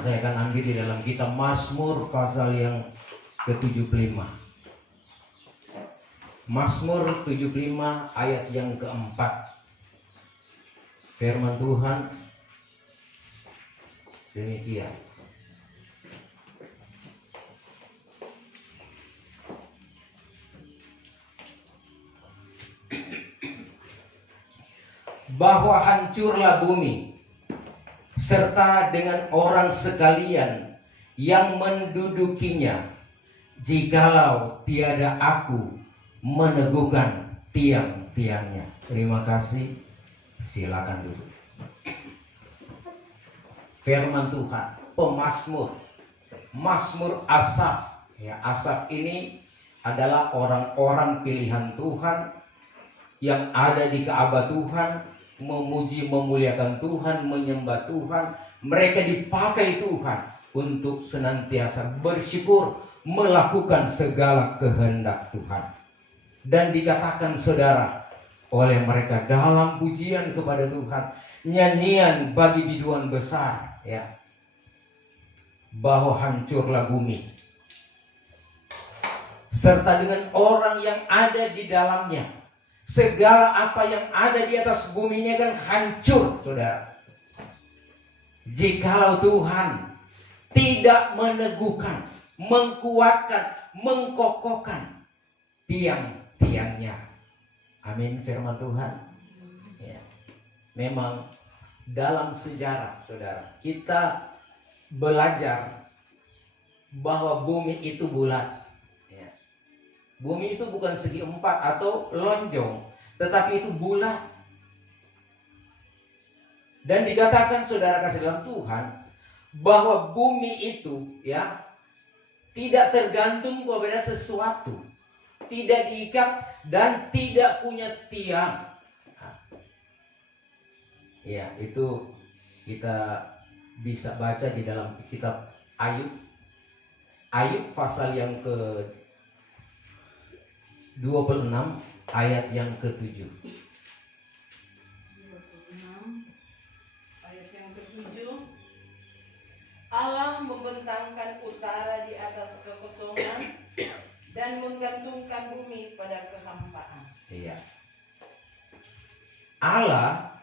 saya akan ambil di dalam kitab Mazmur pasal yang ke-75. Mazmur 75 ayat yang keempat. Firman Tuhan demikian. Bahwa hancurlah bumi serta dengan orang sekalian yang mendudukinya, jikalau tiada aku meneguhkan tiang-tiangnya. Terima kasih. Silakan duduk. Firman Tuhan, pemazmur, Mazmur Asaf. Ya, Asaf ini adalah orang-orang pilihan Tuhan yang ada di Ka'bah Tuhan, memuji memuliakan Tuhan, menyembah Tuhan. Mereka dipakai Tuhan untuk senantiasa bersyukur, melakukan segala kehendak Tuhan. Dan dikatakan saudara oleh mereka dalam pujian kepada Tuhan, nyanyian bagi biduan besar, ya, bahwa hancurlah bumi serta dengan orang yang ada di dalamnya. Segala apa yang ada di atas bumi ini akan hancur, saudara, jikalau Tuhan tidak meneguhkan, mengkuatkan, mengkokohkan tiang-tiangnya. Amin. Firman Tuhan, ya. Memang dalam sejarah, saudara, kita belajar bahwa bumi itu bulat. Bumi itu bukan segi empat atau lonjong, tetapi itu bulat. Dan dikatakan saudara kasih dalam Tuhan bahwa bumi itu, ya, tidak tergantung kepada sesuatu, tidak diikat dan tidak punya tiang. Ya, itu kita bisa baca di dalam kitab Ayub. Ayub pasal yang ke 26 ayat yang ke-7. 26 ayat yang ke-7. Allah membentangkan utara di atas kekosongan dan menggantungkan bumi pada kehampaan. Iya. Allah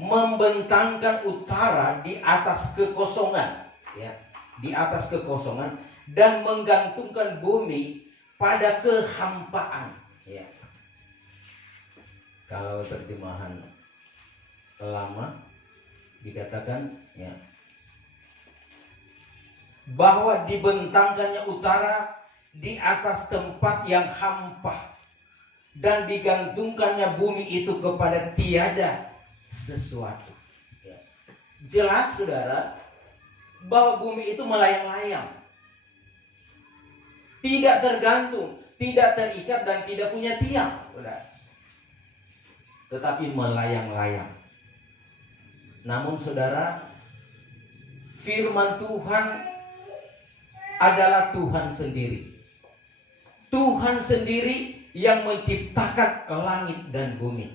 membentangkan utara di atas kekosongan, ya, di atas kekosongan, dan menggantungkan bumi pada kehampaan, ya. Kalau terjemahan lama dikatakan, ya, bahwa dibentangkannya utara di atas tempat yang hampa dan digantungkannya bumi itu kepada tiada sesuatu, ya. Jelas saudara bahwa bumi itu melayang-layang, tidak tergantung, tidak terikat dan tidak punya tiang, tetapi melayang-layang. Namun saudara, firman Tuhan adalah Tuhan sendiri. Tuhan sendiri yang menciptakan langit dan bumi.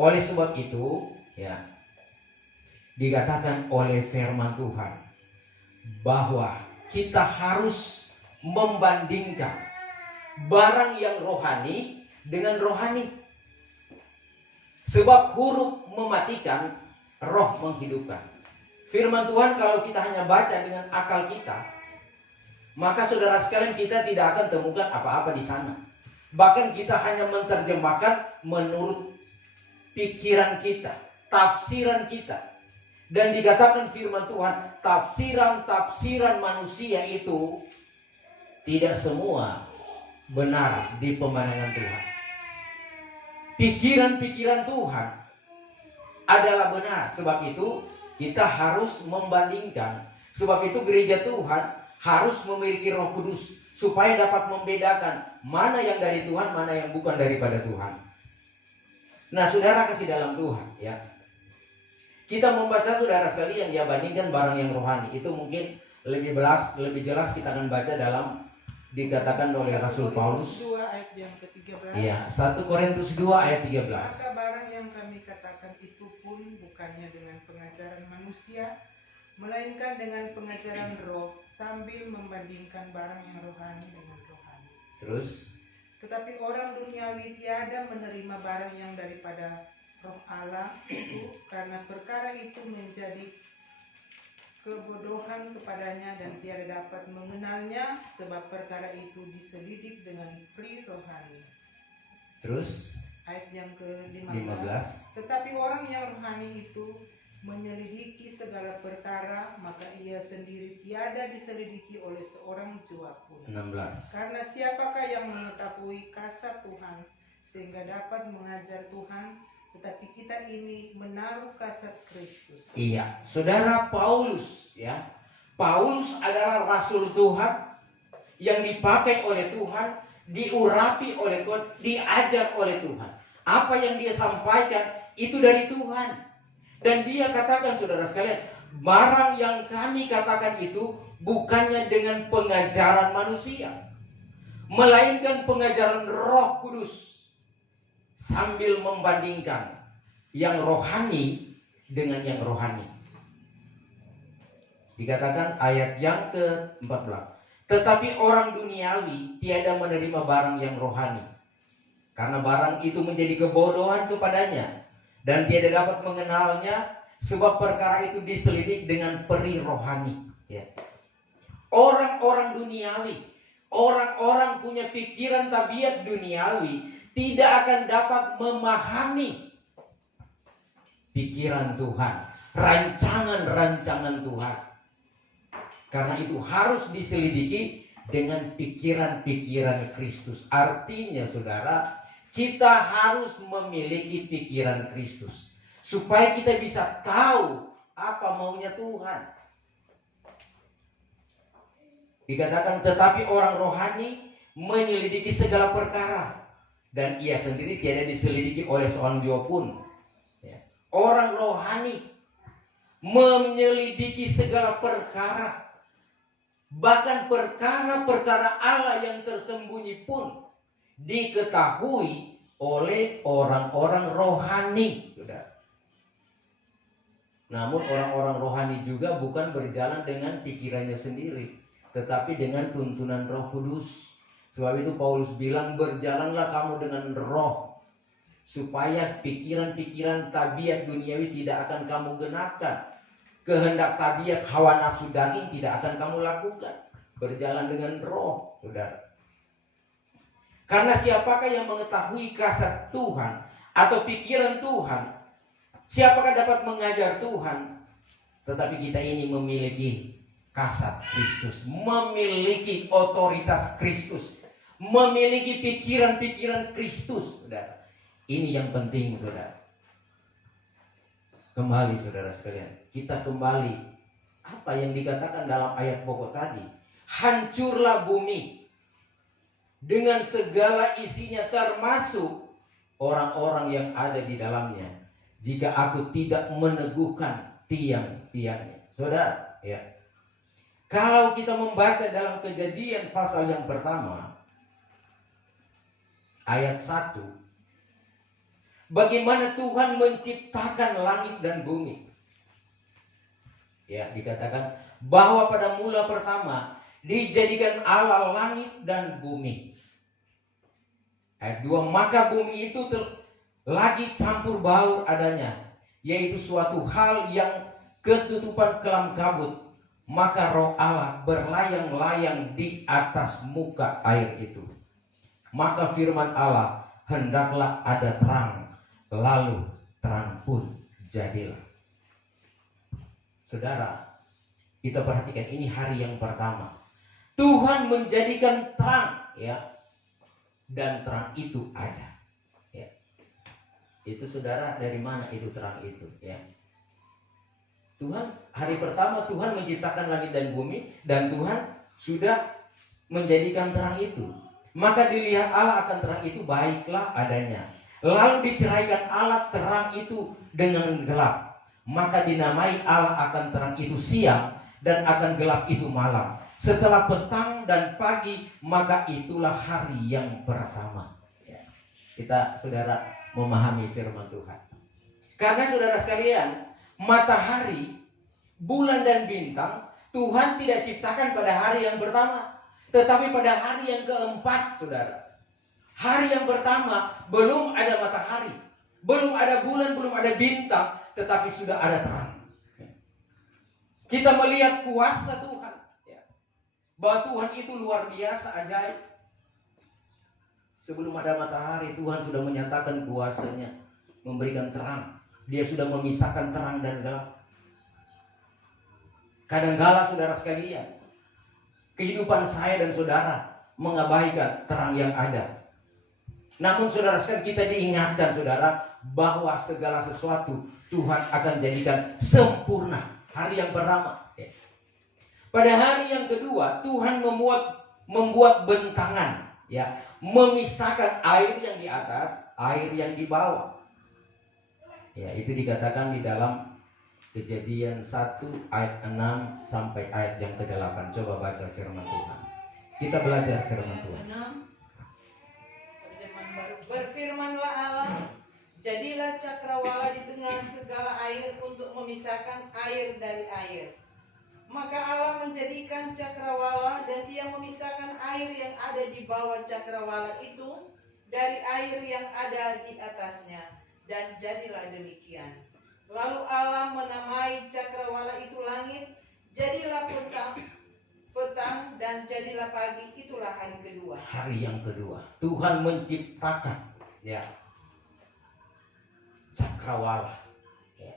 Oleh sebab itu, ya, dikatakan oleh firman Tuhan bahwa kita harus membandingkan barang yang rohani dengan rohani. Sebab huruf mematikan, roh menghidupkan. Firman Tuhan kalau kita hanya baca dengan akal kita, maka saudara sekalian kita tidak akan temukan apa-apa di sana. Bahkan kita hanya menerjemahkan menurut pikiran kita, tafsiran kita. Dan dikatakan firman Tuhan, tafsiran-tafsiran manusia itu tidak semua benar di pemandangan Tuhan. Pikiran-pikiran Tuhan adalah benar. Sebab itu kita harus membandingkan. Sebab itu gereja Tuhan harus memiliki Roh Kudus supaya dapat membedakan mana yang dari Tuhan, mana yang bukan daripada Tuhan. Nah, saudara kasih dalam Tuhan, ya. Kita membaca saudara sekalian, ya, bandingkan barang yang rohani. Itu mungkin lebih jelas kita akan baca dalam dikatakan oleh Rasul Paulus. 2 ayat yang ke-13. Iya, 1 Korintus 2 ayat 13. Maka barang yang kami katakan itu pun bukannya dengan pengajaran manusia, manusia, melainkan dengan pengajaran roh, sambil membandingkan barang yang rohani dengan rohani. Terus Tetapi orang duniawi tiada menerima barang yang daripada roh Allah itu, karena perkara itu menjadi kebodohan kepadanya dan tiada dapat mengenalnya, sebab perkara itu diselidik dengan pri rohani. Terus Ayat yang ke-15. 15. Tetapi orang yang rohani itu menyelidiki segala perkara, maka ia sendiri tiada diselidiki oleh seorang jua pun. 16. Karena siapakah yang mengetahui kasat Tuhan sehingga dapat mengajar Tuhan, tetapi kita ini menaruh kasat Kristus. Iya, saudara Paulus ya. Paulus adalah rasul Tuhan yang dipakai oleh Tuhan, diurapi oleh Tuhan, diajar oleh Tuhan. Apa yang dia sampaikan itu dari Tuhan. Dan dia katakan, saudara sekalian, barang yang kami katakan itu bukannya dengan pengajaran manusia, melainkan pengajaran Roh Kudus, sambil membandingkan yang rohani dengan yang rohani. Dikatakan ayat yang ke-14. Tetapi orang duniawi tiada menerima barang yang rohani, karena barang itu menjadi kebodohan kepadanya, dan tiada dapat mengenalnya, sebab perkara itu diselidik dengan peri rohani. Ya. Orang-orang duniawi, orang-orang punya pikiran tabiat duniawi, tidak akan dapat memahami pikiran Tuhan, rancangan-rancangan Tuhan. Karena itu harus diselidiki dengan pikiran-pikiran Kristus. Artinya saudara, kita harus memiliki pikiran Kristus supaya kita bisa tahu apa maunya Tuhan. Dikatakan tetapi orang rohani menyelidiki segala perkara, dan ia sendiri tiada diselidiki oleh seorang jua pun. Ya. Orang rohani menyelidiki segala perkara, bahkan perkara-perkara Allah yang tersembunyi pun diketahui oleh orang-orang rohani. Sudah. Namun orang-orang rohani juga bukan berjalan dengan pikirannya sendiri, tetapi dengan tuntunan Roh Kudus. Sebab itu Paulus bilang, berjalanlah kamu dengan roh, supaya pikiran-pikiran tabiat duniawi tidak akan kamu genapkan. Kehendak tabiat hawa nafsu daging tidak akan kamu lakukan. Berjalan dengan roh, saudara. Karena siapakah yang mengetahui kasat Tuhan atau pikiran Tuhan? Siapakah dapat mengajar Tuhan? Tetapi kita ini memiliki kasat Kristus, memiliki otoritas Kristus, memiliki pikiran-pikiran Kristus, saudara. Ini yang penting, saudara. Kembali, saudara sekalian, kita kembali apa yang dikatakan dalam ayat pokok tadi. Hancurlah bumi dengan segala isinya, termasuk orang-orang yang ada di dalamnya, jika aku tidak meneguhkan tiang-tiangnya. Saudara, ya. Kalau kita membaca dalam Kejadian pasal yang pertama, ayat 1, bagaimana Tuhan menciptakan langit dan bumi. Ya, dikatakan bahwa pada mula pertama dijadikan Allah langit dan bumi. Ayat 2, maka bumi itu lagi campur baur adanya, yaitu suatu hal yang ketutupan kelam kabut. Maka roh Allah berlayang-layang di atas muka air itu. Maka firman Allah, hendaklah ada terang, lalu terang pun jadilah. Saudara, kita perhatikan, ini hari yang pertama. Tuhan menjadikan terang, ya, dan terang itu ada. Ya. Itu saudara, dari mana itu terang itu? Ya. Tuhan, hari pertama Tuhan menciptakan langit dan bumi, dan Tuhan sudah menjadikan terang itu. Maka dilihat Allah akan terang itu baiklah adanya. Lalu diceraikan Allah terang itu dengan gelap. Maka dinamai Allah akan terang itu siang, dan akan gelap itu malam. Setelah petang dan pagi, maka itulah hari yang pertama. Ya. Kita, saudara, memahami firman Tuhan. Karena saudara sekalian, matahari bulan dan bintang Tuhan tidak ciptakan pada hari yang pertama, tetapi pada hari yang keempat, saudara. Hari yang pertama belum ada matahari, belum ada bulan, belum ada bintang, tetapi sudah ada terang. Kita melihat kuasa Tuhan, ya, bahwa Tuhan itu luar biasa, ajaib. Sebelum ada matahari, Tuhan sudah menyatakan kuasanya, memberikan terang. Dia sudah memisahkan terang dan gelap. Kadangkala saudara sekalian, kehidupan saya dan saudara mengabaikan terang yang ada. Namun saudara sekalian, kita diingatkan saudara bahwa segala sesuatu Tuhan akan jadikan sempurna. Hari yang pertama. Pada hari yang kedua, Tuhan membuat bentangan, ya, memisahkan air yang di atas, air yang di bawah. Ya, itu dikatakan di dalam Kejadian 1 ayat 6 sampai ayat yang ke-8. Coba baca firman Tuhan. Kita belajar firman Tuhan. 6. Terjemahan baru. Berfirmanlah Allah, jadilah cakrawala di tengah segala air untuk memisahkan air dari air. Maka Allah menjadikan cakrawala dan ia memisahkan air yang ada di bawah cakrawala itu dari air yang ada di atasnya. Dan jadilah demikian. Lalu Allah menamai cakrawala itu langit, jadilah petang dan jadilah pagi, itulah hari kedua. Hari yang kedua, Tuhan menciptakan, ya, cakrawala, ya,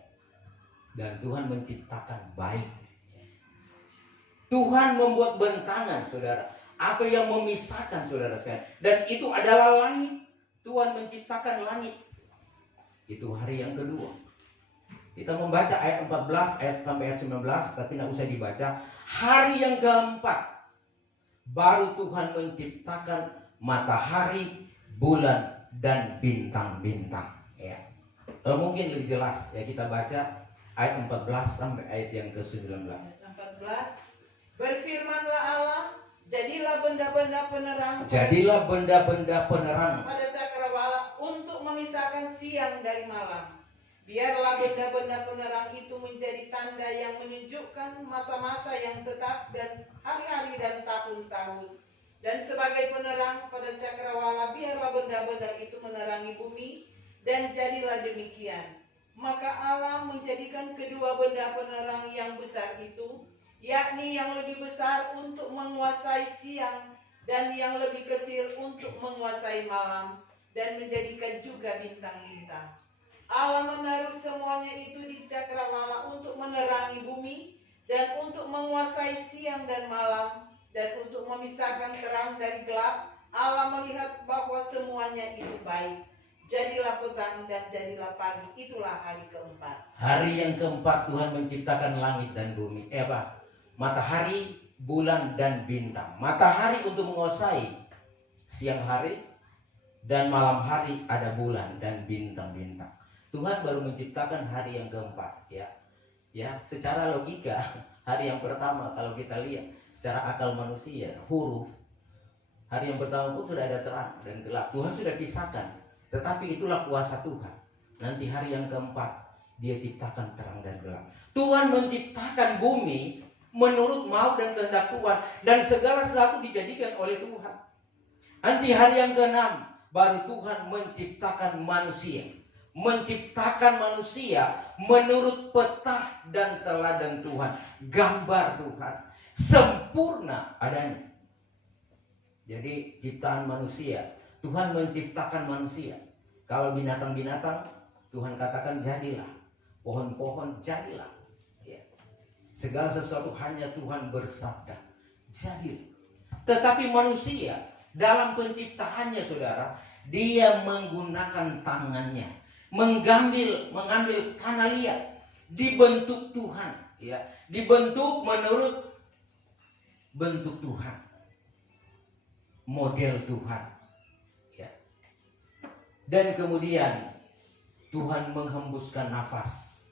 dan Tuhan menciptakan baik. Tuhan membuat bentangan, saudara, atau yang memisahkan, saudara sekalian, dan itu adalah langit. Tuhan menciptakan langit. Itu hari yang kedua. Kita membaca ayat 14 ayat sampai ayat 19, tapi tidak usah dibaca. Hari yang keempat baru Tuhan menciptakan matahari, bulan, dan bintang-bintang, ya. Mungkin lebih jelas, ya, kita baca ayat 14 sampai ayat yang ke-19. Ayat 14. Berfirmanlah Allah, jadilah benda-benda penerang. Jadilah benda-benda penerang Pada cakrawala untuk memisahkan siang dari malam. Biarlah benda-benda penerang itu menjadi tanda yang menunjukkan masa-masa yang tetap dan hari-hari dan tahun-tahun. Dan sebagai penerang pada cakrawala, biarlah benda-benda itu menerangi bumi, dan jadilah demikian. Maka Allah menjadikan kedua benda penerang yang besar itu, yakni yang lebih besar untuk menguasai siang dan yang lebih kecil untuk menguasai malam, dan menjadikan juga bintang-bintang. Allah menaruh semuanya itu di cakrawala untuk menerangi bumi dan untuk menguasai siang dan malam dan untuk memisahkan terang dari gelap. Allah melihat bahwa semuanya itu baik. Jadilah petang dan jadilah pagi, itulah hari keempat. Hari yang keempat Tuhan menciptakan langit dan bumi. Matahari, bulan, dan bintang. Matahari untuk menguasai siang hari, dan malam hari ada bulan dan bintang-bintang. Tuhan baru menciptakan hari yang keempat, ya. Ya, secara logika hari yang pertama kalau kita lihat secara akal manusia, huruf, hari yang pertama pun sudah ada terang dan gelap. Tuhan sudah pisahkan. Tetapi itulah kuasa Tuhan. Nanti hari yang keempat Dia ciptakan terang dan gelap. Tuhan menciptakan bumi menurut mau dan kehendak Tuhan, dan segala sesuatu dijadikan oleh Tuhan. Nanti hari yang keenam baru Tuhan menciptakan manusia. Menciptakan manusia menurut petah dan teladan Tuhan, gambar Tuhan, sempurna adanya. Jadi ciptaan manusia, Tuhan menciptakan manusia. Kalau binatang-binatang, Tuhan katakan jadilah. Pohon-pohon jadilah, ya. Segala sesuatu hanya Tuhan bersabda, jadilah. Tetapi manusia dalam penciptaannya, saudara, dia menggunakan tangannya, mengambil tanah liat, dibentuk Tuhan, ya, dibentuk menurut bentuk Tuhan, model Tuhan, ya. Dan kemudian Tuhan menghembuskan nafas,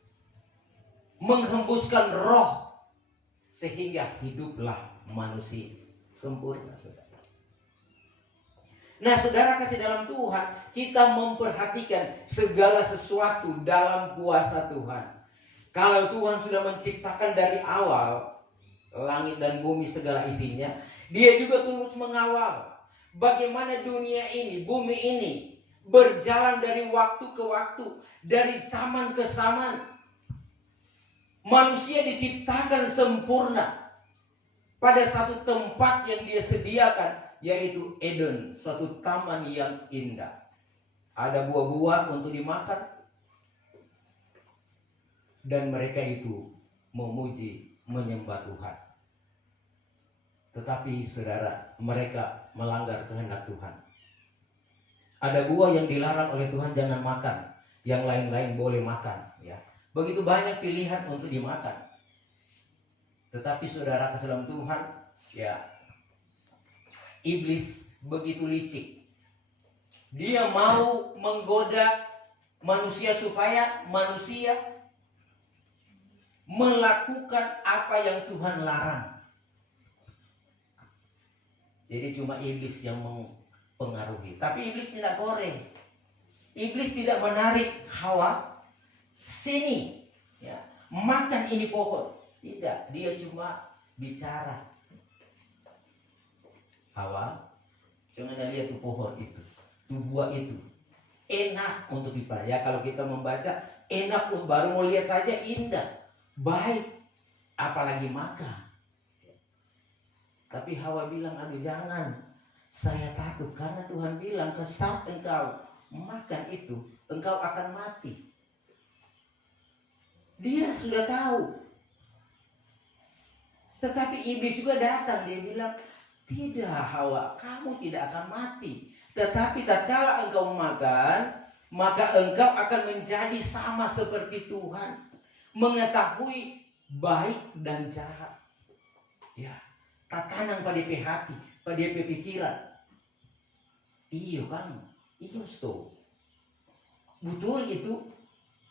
menghembuskan roh, sehingga hiduplah manusia sempurna, saudara. Nah, saudara kasih dalam Tuhan, kita memperhatikan segala sesuatu dalam kuasa Tuhan. Kalau Tuhan sudah menciptakan dari awal langit dan bumi segala isinya, Dia juga terus mengawal bagaimana dunia ini, bumi ini berjalan dari waktu ke waktu, dari zaman ke zaman. Manusia diciptakan sempurna pada satu tempat yang Dia sediakan, yaitu Eden, suatu taman yang indah. Ada buah-buah untuk dimakan, dan mereka itu memuji, menyembah Tuhan. Tetapi saudara, mereka melanggar kehendak Tuhan. Ada buah yang dilarang oleh Tuhan, jangan makan. Yang lain-lain boleh makan, ya. Begitu banyak pilihan untuk dimakan. Tetapi saudara ke dalam Tuhan, ya, iblis begitu licik. Dia mau menggoda manusia supaya manusia melakukan apa yang Tuhan larang. Jadi cuma iblis yang mempengaruhi. Tapi iblis tidak korek. Iblis tidak menarik Hawa, sini, ya, makan ini pohon. Tidak, dia cuma bicara. Hawa, jangan lihat tuh pohon itu, tuh buah itu, enak untuk dipanen. Ya, kalau kita membaca, enak pun baru mau lihat saja indah, baik, apalagi makan. Tapi Hawa bilang, aduh jangan, saya takut karena Tuhan bilang saat engkau makan itu, engkau akan mati. Dia sudah tahu. Tetapi iblis juga datang, dia bilang, tidak Hawa, kamu tidak akan mati. Tetapi tatkala engkau makan, maka engkau akan menjadi sama seperti Tuhan, mengetahui baik dan jahat. Ya. Tatanan pada hati, pada pikiran. Iyo kan, iyo sto. Betul itu.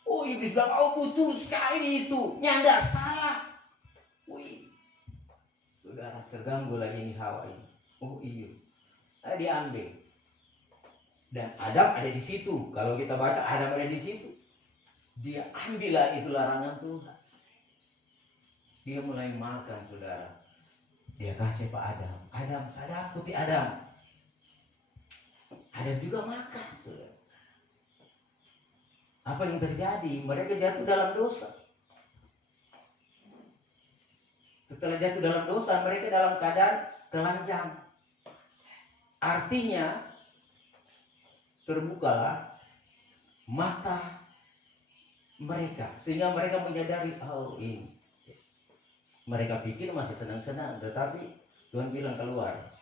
Oh, iblis bilang, oh betul sekali itu. Nyanda salah. Wih, saudara terganggu lagi nih Hawa ini. Oh iyo, diambil. Dan Adam ada di situ. Kalau kita baca Adam ada di situ. Dia ambillah itu larangan Tuhan. Dia mulai makan, saudara. Dia kasih Pak Adam. Adam, sadar putih Adam. Adam juga makan, saudara. Apa yang terjadi? Mereka jatuh dalam dosa. Setelah jatuh dalam dosa, mereka dalam keadaan telanjang. Artinya, terbukalah mata mereka. Sehingga mereka menyadari, oh ini. Mereka pikir masih senang-senang, tetapi Tuhan bilang keluar.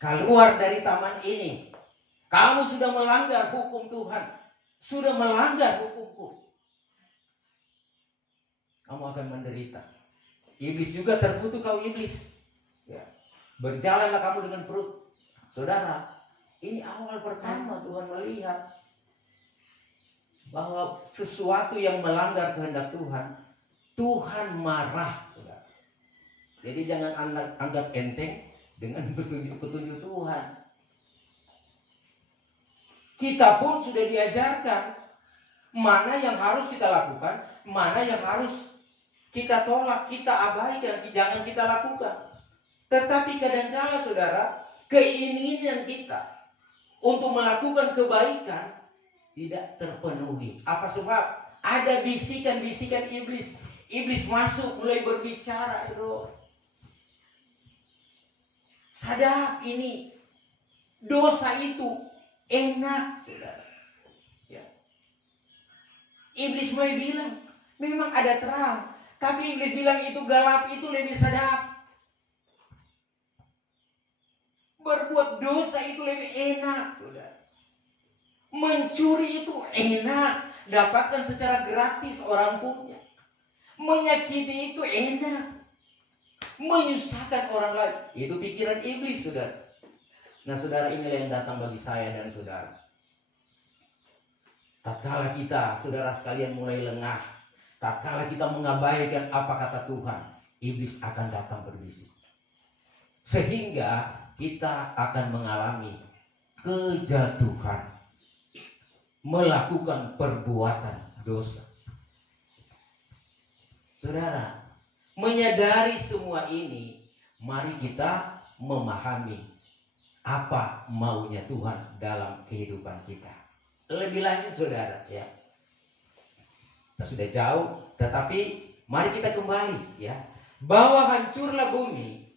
Keluar dari taman ini. Kamu sudah melanggar hukum Tuhan. Sudah melanggar hukumku. Kamu akan menderita. Iblis juga terkutuk kau iblis. Ya. Berjalanlah kamu dengan perut. Saudara, ini awal pertama Tuhan melihat bahwa sesuatu yang melanggar kehendak Tuhan, Tuhan marah. Saudara. Jadi jangan anggap enteng dengan petunjuk-petunjuk Tuhan. Kita pun sudah diajarkan mana yang harus kita lakukan, mana yang harus kita tolak, kita abaikan, jangan kita lakukan. Tetapi kadang-kala saudara, keinginan kita untuk melakukan kebaikan tidak terpenuhi. Apa sebab? Ada bisikan-bisikan iblis. Iblis masuk mulai berbicara itu. Sadar ini dosa itu enak, saudara. Ya. Iblis mulai bilang, memang ada terang, tapi iblis bilang itu gelap, itu lebih sadap. Berbuat dosa itu lebih enak, saudara. Mencuri itu enak, dapatkan secara gratis orang punya. Menyakiti itu enak. Menyusahkan orang lain, itu pikiran iblis, saudara. Nah, saudara, inilah yang datang bagi saya dan saudara. Tatkala kita, saudara sekalian, mulai lengah, tatkala kita mengabaikan apa kata Tuhan, iblis akan datang berbisik. Sehingga kita akan mengalami kejatuhan, melakukan perbuatan dosa. Saudara, menyadari semua ini, mari kita memahami apa maunya Tuhan dalam kehidupan kita. Lebih lanjut saudara, ya. Kita sudah jauh, tetapi mari kita kembali, ya. Bahwa hancurlah bumi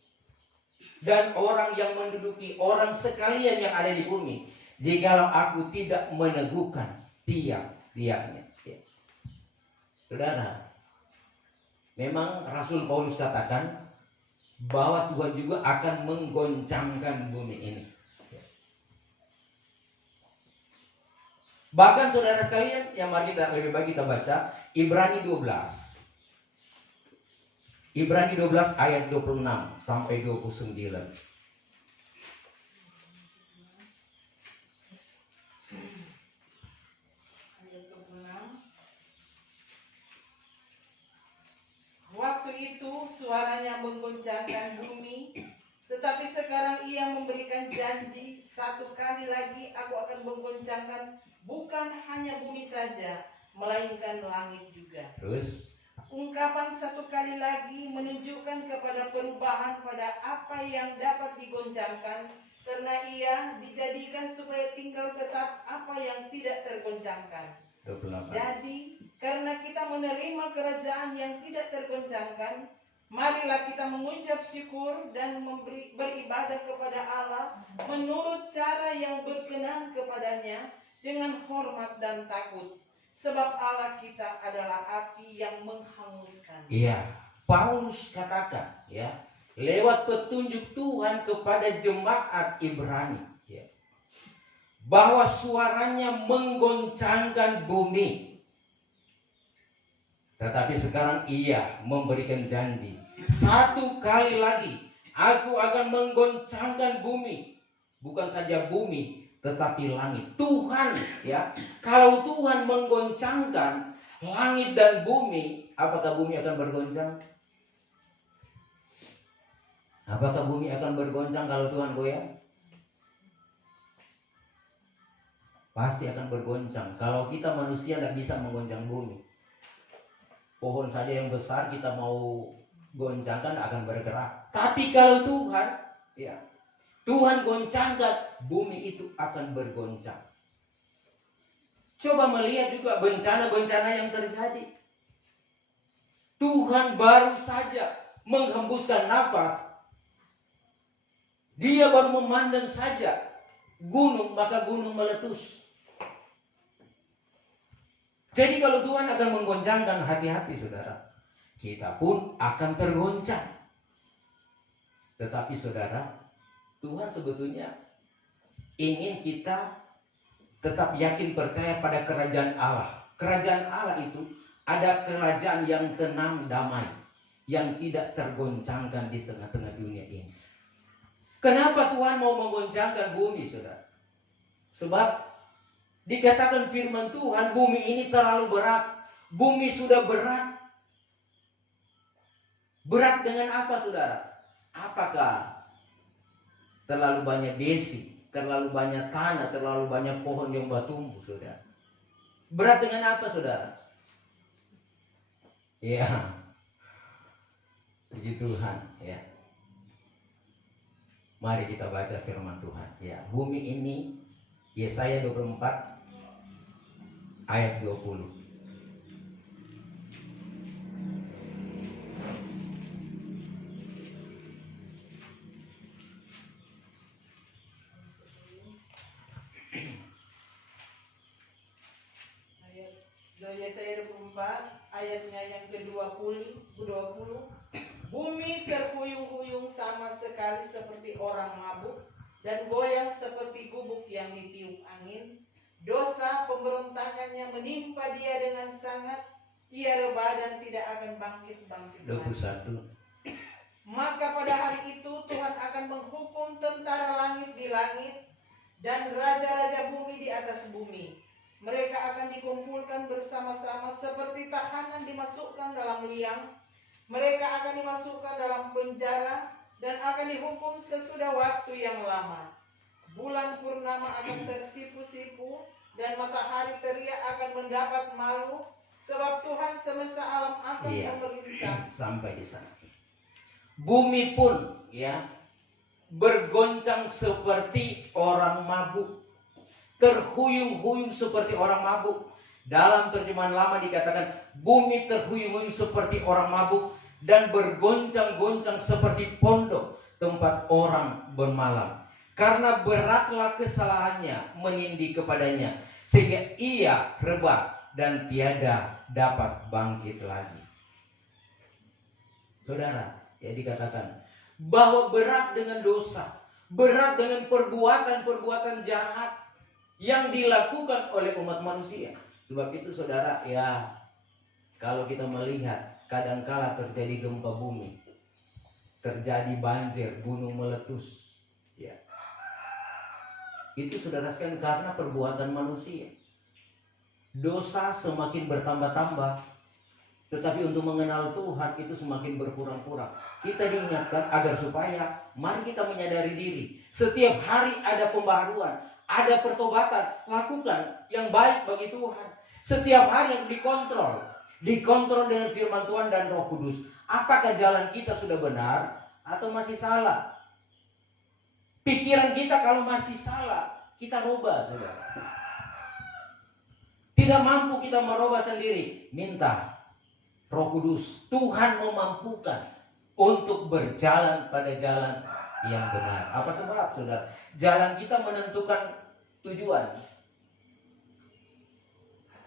dan orang yang menduduki, orang sekalian yang ada di bumi, jikalau aku tidak meneguhkan tiang-tiangnya. Ya. Saudara, memang Rasul Paulus katakan bahwa Tuhan juga akan menggoncangkan bumi ini. Bahkan saudara sekalian, yang mari kita lebih baik kita baca Ibrani 12. Ibrani 12 ayat 26 sampai 29. Waktu itu suaranya menggoncangkan bumi, tetapi sekarang ia memberikan janji, satu kali lagi aku akan menggoncangkan bukan hanya bumi saja, melainkan langit juga. Terus Ungkapan satu kali lagi menunjukkan kepada perubahan pada apa yang dapat digoncangkan, karena ia dijadikan supaya tinggal tetap apa yang tidak tergoncangkan. 28. Jadi, karena kita menerima kerajaan yang tidak tergoncangkan, marilah kita mengucap syukur dan beribadah kepada Allah menurut cara yang berkenan kepadanya dengan hormat dan takut. Sebab Allah kita adalah api yang menghanguskan. Iya, Paulus katakan, ya, lewat petunjuk Tuhan kepada jemaat Ibrani, ya, bahwa suaranya menggoncangkan bumi. Tetapi sekarang ia memberikan janji, satu kali lagi aku akan menggoncangkan bumi. Bukan saja bumi, tetapi langit. Tuhan, ya, kalau Tuhan menggoncangkan langit dan bumi, apakah bumi akan bergoncang? Apakah bumi akan bergoncang kalau Tuhan goyang? Pasti akan bergoncang. Kalau kita manusia tidak bisa menggoncang bumi. Pohon saja yang besar kita mau goncangkan akan bergerak. Tapi kalau Tuhan, ya, Tuhan goncangkan, bumi itu akan bergoncang. Coba melihat juga bencana-bencana yang terjadi. Tuhan baru saja menghembuskan nafas. Dia baru memandang saja gunung, maka gunung meletus. Jadi kalau Tuhan akan menggoncangkan, hati-hati saudara. Kita pun akan tergoncang. Tetapi saudara, Tuhan sebetulnya ingin kita tetap yakin percaya pada kerajaan Allah. Kerajaan Allah itu ada kerajaan yang tenang damai, yang tidak tergoncangkan di tengah-tengah dunia ini. Kenapa Tuhan mau menggoncangkan bumi, saudara? Sebab dikatakan firman Tuhan, bumi ini terlalu berat. Bumi sudah berat. Berat dengan apa, saudara? Apakah terlalu banyak besi, terlalu banyak tanah, terlalu banyak pohon yang bertumbuh, saudara? Berat dengan apa, saudara? Ya, puji Tuhan, ya. Mari kita baca firman Tuhan. Ya, bumi ini, Yesaya 24 ayat 20. Yesaya 24 ayatnya yang ke-20. Bumi terhuyung-huyung sama sekali seperti orang mabuk, dan goyang seperti gubuk yang ditiup angin. Dosa pemberontakannya menimpa dia dengan sangat. Ia rebah dan tidak akan bangkit-bangkit lagi. 21. Maka pada hari itu Tuhan akan menghukum tentara langit di langit dan raja-raja bumi di atas bumi. Mereka akan dikumpulkan bersama-sama seperti tahanan dimasukkan dalam liang. Mereka akan dimasukkan dalam penjara dan akan dihukum sesudah waktu yang lama. Bulan purnama akan tersipu-sipu dan matahari teria akan mendapat malu, Sebab Tuhan semesta alam akan Iya. memerintah. Sampai di sana. Bumi pun ya bergoncang seperti orang mabuk, terhuyung-huyung seperti orang mabuk. Dalam terjemahan lama dikatakan bumi terhuyung-huyung seperti orang mabuk dan bergoncang-goncang seperti pondok tempat orang bermalam. Karena beratlah kesalahannya menindih kepadanya, sehingga ia rebah dan tiada dapat bangkit lagi. Saudara, ya dikatakan bahwa berat dengan dosa, berat dengan perbuatan-perbuatan jahat yang dilakukan oleh umat manusia. Sebab itu saudara, ya kalau kita melihat kadangkala terjadi gempa bumi, terjadi banjir, gunung meletus, ya itu saudara sekalian karena perbuatan manusia. Dosa semakin bertambah-tambah, tetapi untuk mengenal Tuhan itu semakin berkurang-kurang. Kita diingatkan agar supaya mari kita menyadari diri. Setiap hari ada pembaharuan, ada pertobatan, lakukan yang baik bagi Tuhan. Setiap hari yang dikontrol dengan firman Tuhan dan Roh Kudus. Apakah jalan kita sudah benar atau masih salah? Pikiran kita kalau masih salah, kita rubah, saudara. Tidak mampu kita merubah sendiri, minta Roh Kudus. Tuhan memampukan untuk berjalan pada jalan yang benar. Apa sebab, saudara? Jalan kita menentukan tujuan.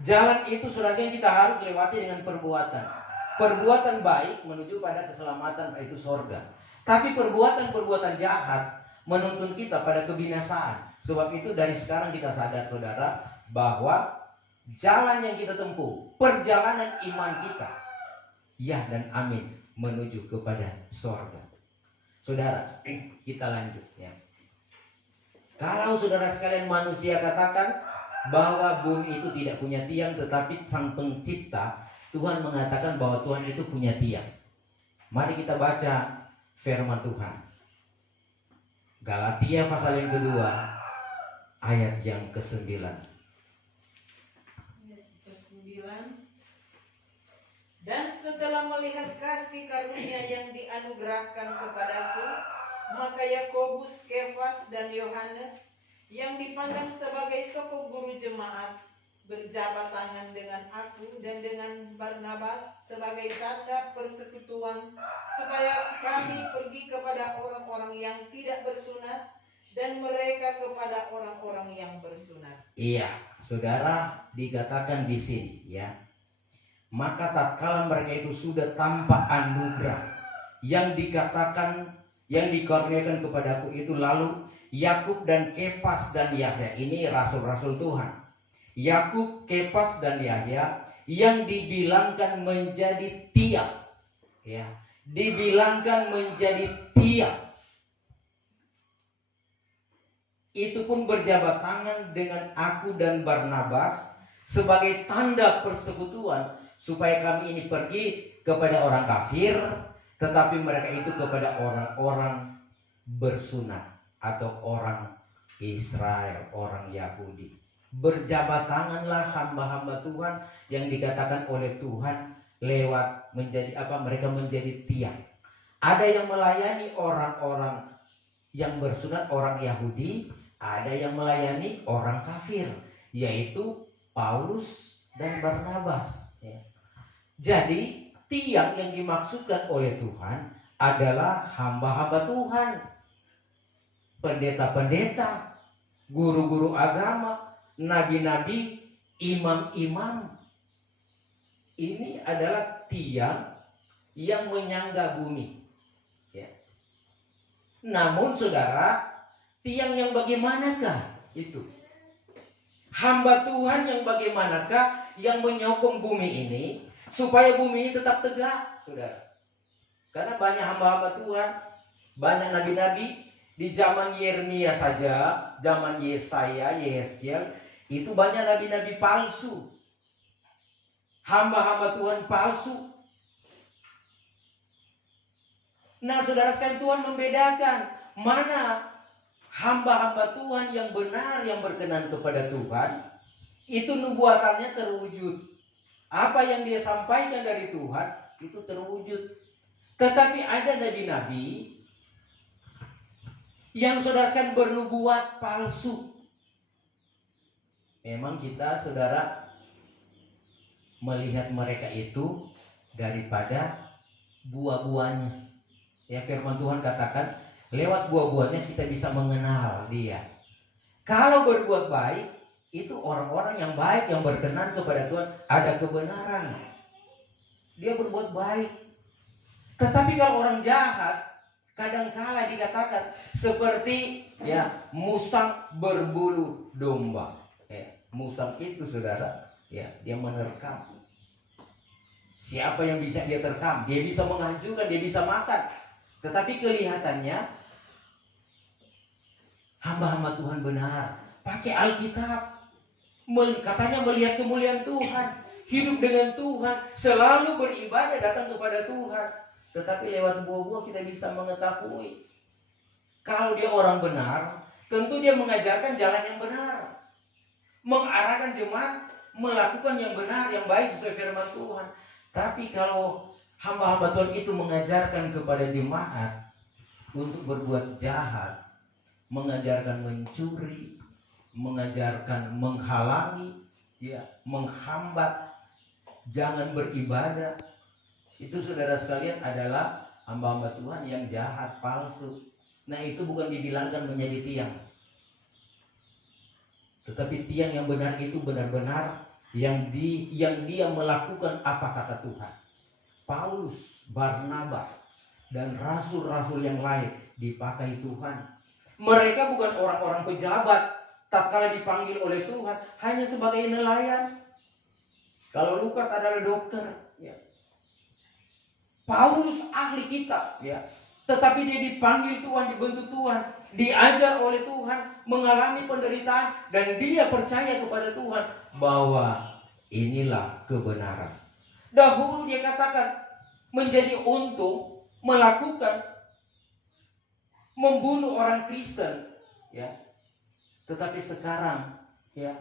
Jalan itu saudara yang kita harus lewati dengan perbuatan. Perbuatan baik menuju pada keselamatan, yaitu sorga. Tapi perbuatan-perbuatan jahat menuntun kita pada kebinasaan. Sebab itu dari sekarang kita sadar, saudara, bahwa jalan yang kita tempuh, perjalanan iman kita, ya dan amin, menuju kepada sorga. Saudara, kita lanjut ya. Kalau saudara sekalian manusia katakan bahwa bumi itu tidak punya tiang, tetapi Sang Pencipta, Tuhan mengatakan bahwa Tuhan itu punya tiang. Mari kita baca firman Tuhan. Galatia pasal yang kedua, ayat yang ke-9. Dan setelah melihat kasih karunia yang dianugerahkan kepadaku, maka Yakobus, Kefas, dan Yohanes yang dipandang sebagai soko guru jemaat berjabat tangan dengan aku dan dengan Barnabas sebagai tanda persekutuan, supaya kami pergi kepada orang-orang yang tidak bersunat dan mereka kepada orang-orang yang bersunat. Iya, saudara, dikatakan di sini ya. Maka tatkala mereka itu sudah tanpa anugerah yang dikatakan, yang dikaruniakan kepadaku itu, lalu Yakub dan Kefas dan Yahya, ini rasul-rasul Tuhan. Yakub, Kefas dan Yahya yang dibilangkan menjadi tiang, ya, dibilangkan menjadi tiang. Itu pun berjabat tangan dengan aku dan Barnabas sebagai tanda persekutuan, supaya kami ini pergi kepada orang kafir, tetapi mereka itu kepada orang-orang bersunat atau orang Israel, orang Yahudi. Berjabat tanganlah hamba-hamba Tuhan yang dikatakan oleh Tuhan lewat menjadi apa? Mereka menjadi tiang. Ada yang melayani orang-orang yang bersunat, orang Yahudi, ada yang melayani orang kafir, yaitu Paulus dan Barnabas. Jadi tiang yang dimaksudkan oleh Tuhan adalah hamba-hamba Tuhan, pendeta-pendeta, guru-guru agama, nabi-nabi, imam-imam. Ini adalah tiang yang menyangga bumi. Ya. Namun saudara, tiang yang bagaimanakah itu? Hamba Tuhan yang bagaimanakah yang menyokong bumi ini supaya bumi ini tetap tegak, saudara? Karena banyak hamba-hamba Tuhan, banyak nabi-nabi. Di zaman Yeremia saja, zaman Yesaya, Yehezkiel, itu banyak nabi-nabi palsu, hamba-hamba Tuhan palsu. Nah, saudara sekalian, Tuhan membedakan mana hamba-hamba Tuhan yang benar, yang berkenan kepada Tuhan, itu nubuatannya terwujud. Apa yang dia sampaikan dari Tuhan itu terwujud. Tetapi ada nabi-nabi yang saudara sekalian bernubuat palsu. Memang kita saudara melihat mereka itu daripada buah-buahnya. Ya, firman Tuhan katakan lewat buah-buahnya kita bisa mengenal dia. Kalau berbuat baik itu orang-orang yang baik yang berkenan kepada Tuhan, ada kebenaran. Dia berbuat baik. Tetapi kalau orang jahat, kadangkala dikatakan seperti ya musang berbulu domba. Musang itu saudara, ya dia menerkam. Siapa yang bisa dia terkam? Dia bisa menghancurkan, dia bisa makan. Tetapi kelihatannya hamba-hamba Tuhan benar, pakai Alkitab, katanya melihat kemuliaan Tuhan, hidup dengan Tuhan, selalu beribadah, datang kepada Tuhan. Tetapi lewat buah-buah kita bisa mengetahui kalau dia orang benar, tentu dia mengajarkan jalan yang benar, mengarahkan jemaat melakukan yang benar, yang baik sesuai firman Tuhan. Tapi kalau hamba-hamba Tuhan itu mengajarkan kepada jemaat untuk berbuat jahat, mengajarkan mencuri, mengajarkan menghalangi, ya, menghambat, jangan beribadah, itu saudara sekalian adalah hamba-hamba Tuhan yang jahat, palsu. Nah, itu bukan dibilangkan menjadi tiang. Tetapi tiang yang benar itu benar-benar yang dia melakukan apa kata Tuhan. Paulus, Barnabas, dan rasul-rasul yang lain dipakai Tuhan. Mereka bukan orang-orang pejabat, tatkala dipanggil oleh Tuhan hanya sebagai nelayan. Kalau Lukas adalah dokter, ya. Paulus ahli kitab, ya. Tetapi dia dipanggil Tuhan, dibentuk Tuhan, diajar oleh Tuhan, mengalami penderitaan, dan dia percaya kepada Tuhan bahwa inilah kebenaran. Dahulu dia katakan menjadi untung melakukan membunuh orang Kristen, ya. Tetapi sekarang, ya,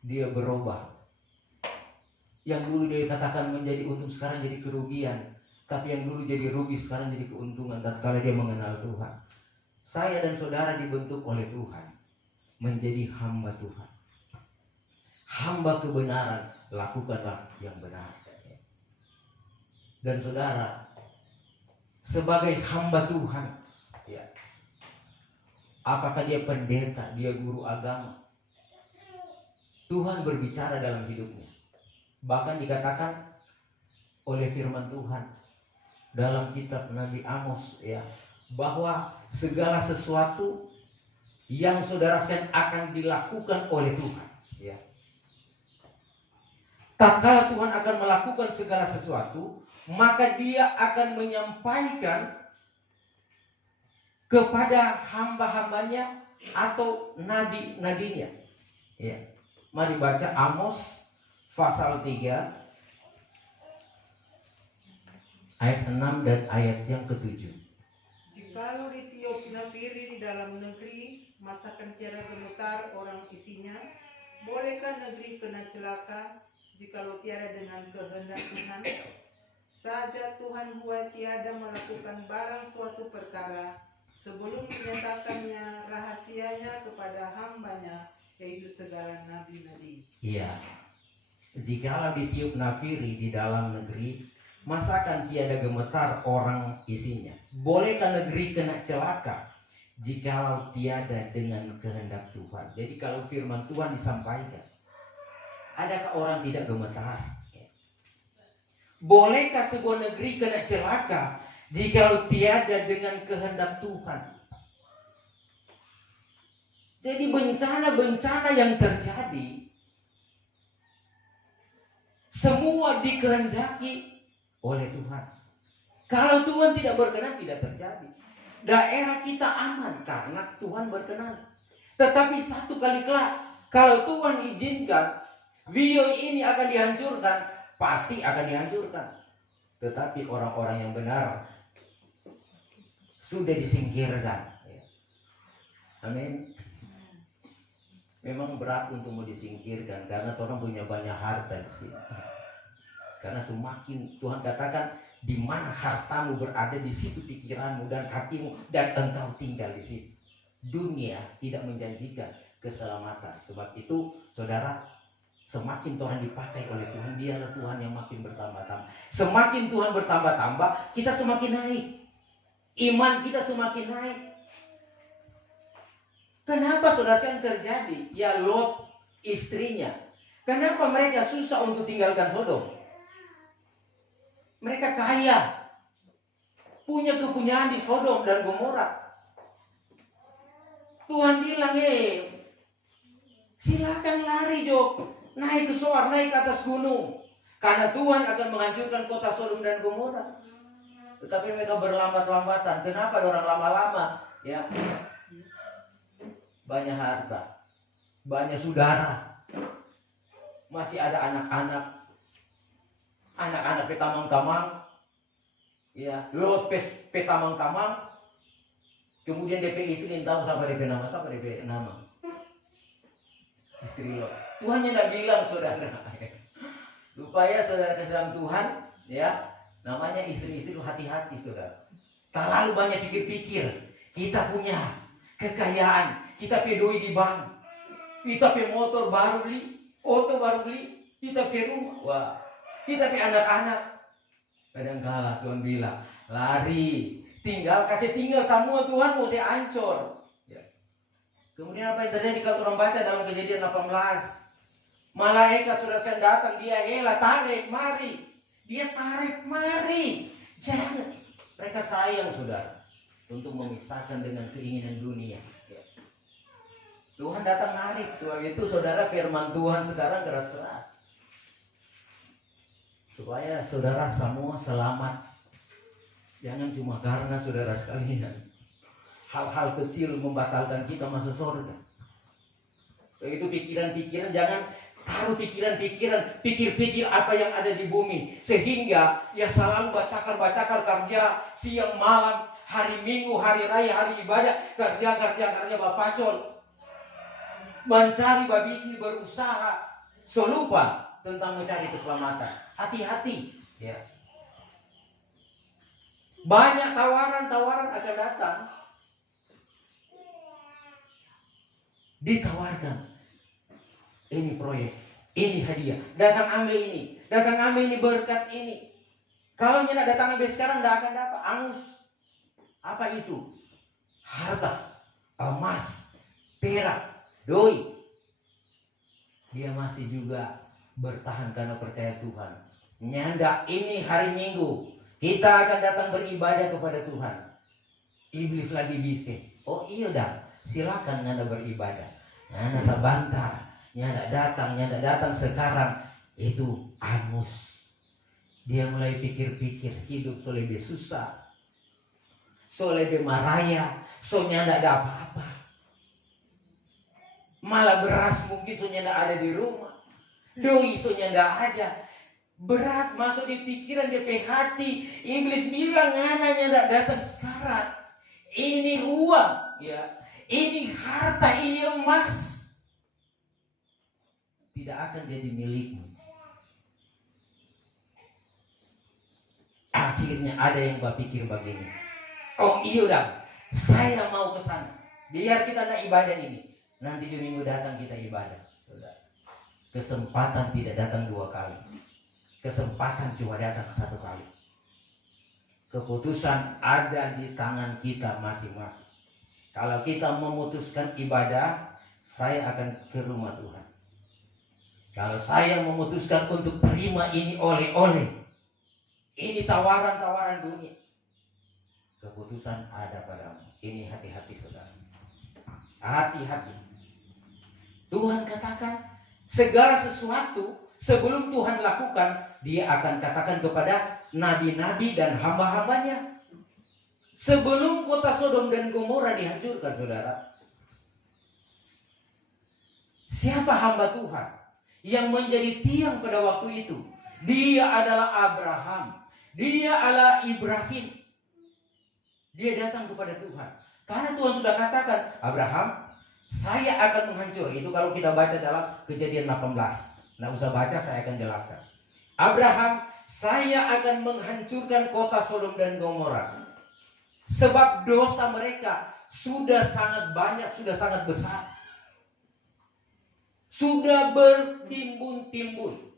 dia berubah. Yang dulu dia katakan menjadi untung sekarang jadi kerugian. Tapi yang dulu jadi rugi sekarang jadi keuntungan tatkala dia mengenal Tuhan. Saya dan saudara dibentuk oleh Tuhan menjadi hamba Tuhan. Hamba kebenaran, lakukanlah yang benar. Dan saudara, sebagai hamba Tuhan, ya, apakah dia pendeta, dia guru agama, Tuhan berbicara dalam hidupnya. Bahkan dikatakan oleh firman Tuhan dalam kitab Nabi Amos, ya, bahwa segala sesuatu yang saudara sekalian akan dilakukan oleh Tuhan, ya. Tatkala Tuhan akan melakukan segala sesuatu, maka dia akan menyampaikan kepada hamba-hambanya atau nabi-nabinya, ya. Mari baca Amos pasal 3 ayat 6 dan ayat yang ke-7. Jikalau ditiup nafiri di dalam negeri, masakan tiada gemetar orang isinya, bolehkah negeri kena celaka jikalau tiada dengan kehendak Tuhan? Saja Tuhan buat tiada melakukan barang suatu perkara sebelum menyatakannya rahasianya kepada hambanya, yaitu segala nabi-nabi. Iya. Jikalau ditiup nafiri di dalam negeri, masakan tiada gemetar orang isinya? Bolehkah negeri kena celaka jikalau tiada dengan kehendak Tuhan? Jadi kalau firman Tuhan disampaikan, adakah orang tidak gemetar? Bolehkah sebuah negeri kena celaka jikalau tiada dengan kehendak Tuhan? Jadi bencana-bencana yang terjadi semua dikehendaki oleh Tuhan. Kalau Tuhan tidak berkenan, tidak terjadi. Daerah kita aman karena Tuhan berkenan. Tetapi satu kali kelak, kalau Tuhan izinkan Vio ini akan dihancurkan, pasti akan dihancurkan. Tetapi orang-orang yang benar sudah disingkirkan. Amin. Memang berat untuk mau disingkirkan karena orang punya banyak harta di sini. Karena semakin Tuhan katakan, di mana hartamu berada, di situ pikiranmu dan hatimu, dan engkau tinggal di situ. Dunia tidak menjanjikan keselamatan. Sebab itu, saudara, semakin Tuhan dipakai oleh Tuhan, biarlah Tuhan yang makin bertambah-tambah. Semakin Tuhan bertambah-tambah, kita semakin naik. Iman kita semakin naik. Kenapa saudara yang terjadi? Ya, Lot istrinya. Kenapa mereka susah untuk tinggalkan Sodom? Mereka kaya, punya kepunyaan di Sodom dan Gomora. Tuhan bilang, silakan lari Job, naik ke Soar, naik ke atas gunung, karena Tuhan akan menghancurkan kota Sodom dan Gomora. Tetapi mereka berlambat-lambatan. Kenapa orang lama-lama? Ya, banyak harta, banyak saudara, masih ada anak-anak petamang-tamang, ya, Lot petamang-tamang. Kemudian DP istri tahu siapa DP nama, istri Lot. Tuhannya tidak bilang, saudara, supaya saudara ke dalam Tuhan, ya, namanya istri-istri itu hati-hati, saudara. Terlalu banyak pikir-pikir. Kita punya kekayaan, kita pedoi di bank, kita pe motor baru beli, auto baru beli, kita pe rumah, wah. Kita punya anak-anak. Kadang-kala Tuhan bilang, lari, kasih tinggal semua, Tuhan mau saya hancur. Ya. Kemudian apa yang terjadi kalau orang baca dalam Kejadian 18? Malaikat sudah datang, dia tarik, mari. Dia tarik, mari. Jangan. Mereka sayang, saudara, untuk memisahkan dengan keinginan dunia. Ya. Tuhan datang narik. Sebab itu, saudara, firman Tuhan sekarang keras-keras. Supaya saudara semua selamat. Jangan cuma karena saudara sekalian hal-hal kecil membatalkan kita masuk surga. Itu pikiran-pikiran, jangan taruh pikiran-pikiran, pikir-pikir apa yang ada di bumi. Sehingga ya selalu bacakar kerja siang malam, hari Minggu, hari raya, hari ibadah, kerja bapacol, mencari babisi, berusaha, selupa tentang mencari keselamatan. Hati-hati, ya. Banyak tawaran akan datang. Ditawarkan. Ini proyek, ini hadiah. Datang ambil ini berkat ini. Kalau tidak datang ambil sekarang, tidak akan dapat. Angus. Apa itu? Harta, emas, perak, doi. Dia masih juga bertahan karena percaya Tuhan. Nyanda, ini hari Minggu, kita akan datang beribadah kepada Tuhan. Iblis lagi bisik. Oh iya dah, silakan Nyanda beribadah. Nyanda sabantar, Nyanda datang sekarang. Itu Amos. Dia mulai pikir-pikir, hidup so lebih susah, so lebih maraya, so Nyanda ada apa-apa. Malah beras mungkin so Nyanda ada di rumah. Doi so Nyanda ada. Berat masuk di pikiran, di hati. Iblis bilang, anaknya tidak datang sekarang. Ini uang, ya. Ini harta, ini emas. Tidak akan jadi milikmu. Akhirnya ada yang berpikir begini. Oh iya dah, saya mau ke sana. Biar kita nak ibadah ini. Nanti di minggu datang kita ibadah. Kesempatan tidak datang 2 kali. Kesempatan cuma datang 1 kali. Keputusan ada di tangan kita masing-masing. Kalau kita memutuskan ibadah, saya akan ke rumah Tuhan. Kalau saya memutuskan untuk terima ini oleh-oleh, ini tawaran-tawaran dunia, keputusan ada padamu. Ini hati-hati, saudara. Hati-hati. Tuhan katakan segala sesuatu sebelum Tuhan lakukan, Dia akan katakan kepada nabi-nabi dan hamba-hambanya. Sebelum kota Sodom dan Gomora dihancurkan, saudara, siapa hamba Tuhan yang menjadi tiang pada waktu itu? Dia adalah Abraham. Dia adalah Ibrahim. Dia datang kepada Tuhan. Karena Tuhan sudah katakan, Abraham, saya akan menghancur. Itu kalau kita baca dalam Kejadian 18. Nggak usah baca, saya akan jelaskan. Abraham, saya akan menghancurkan kota Sodom dan Gomora. Sebab dosa mereka sudah sangat banyak, sudah sangat besar. Sudah bertimbun-timbun.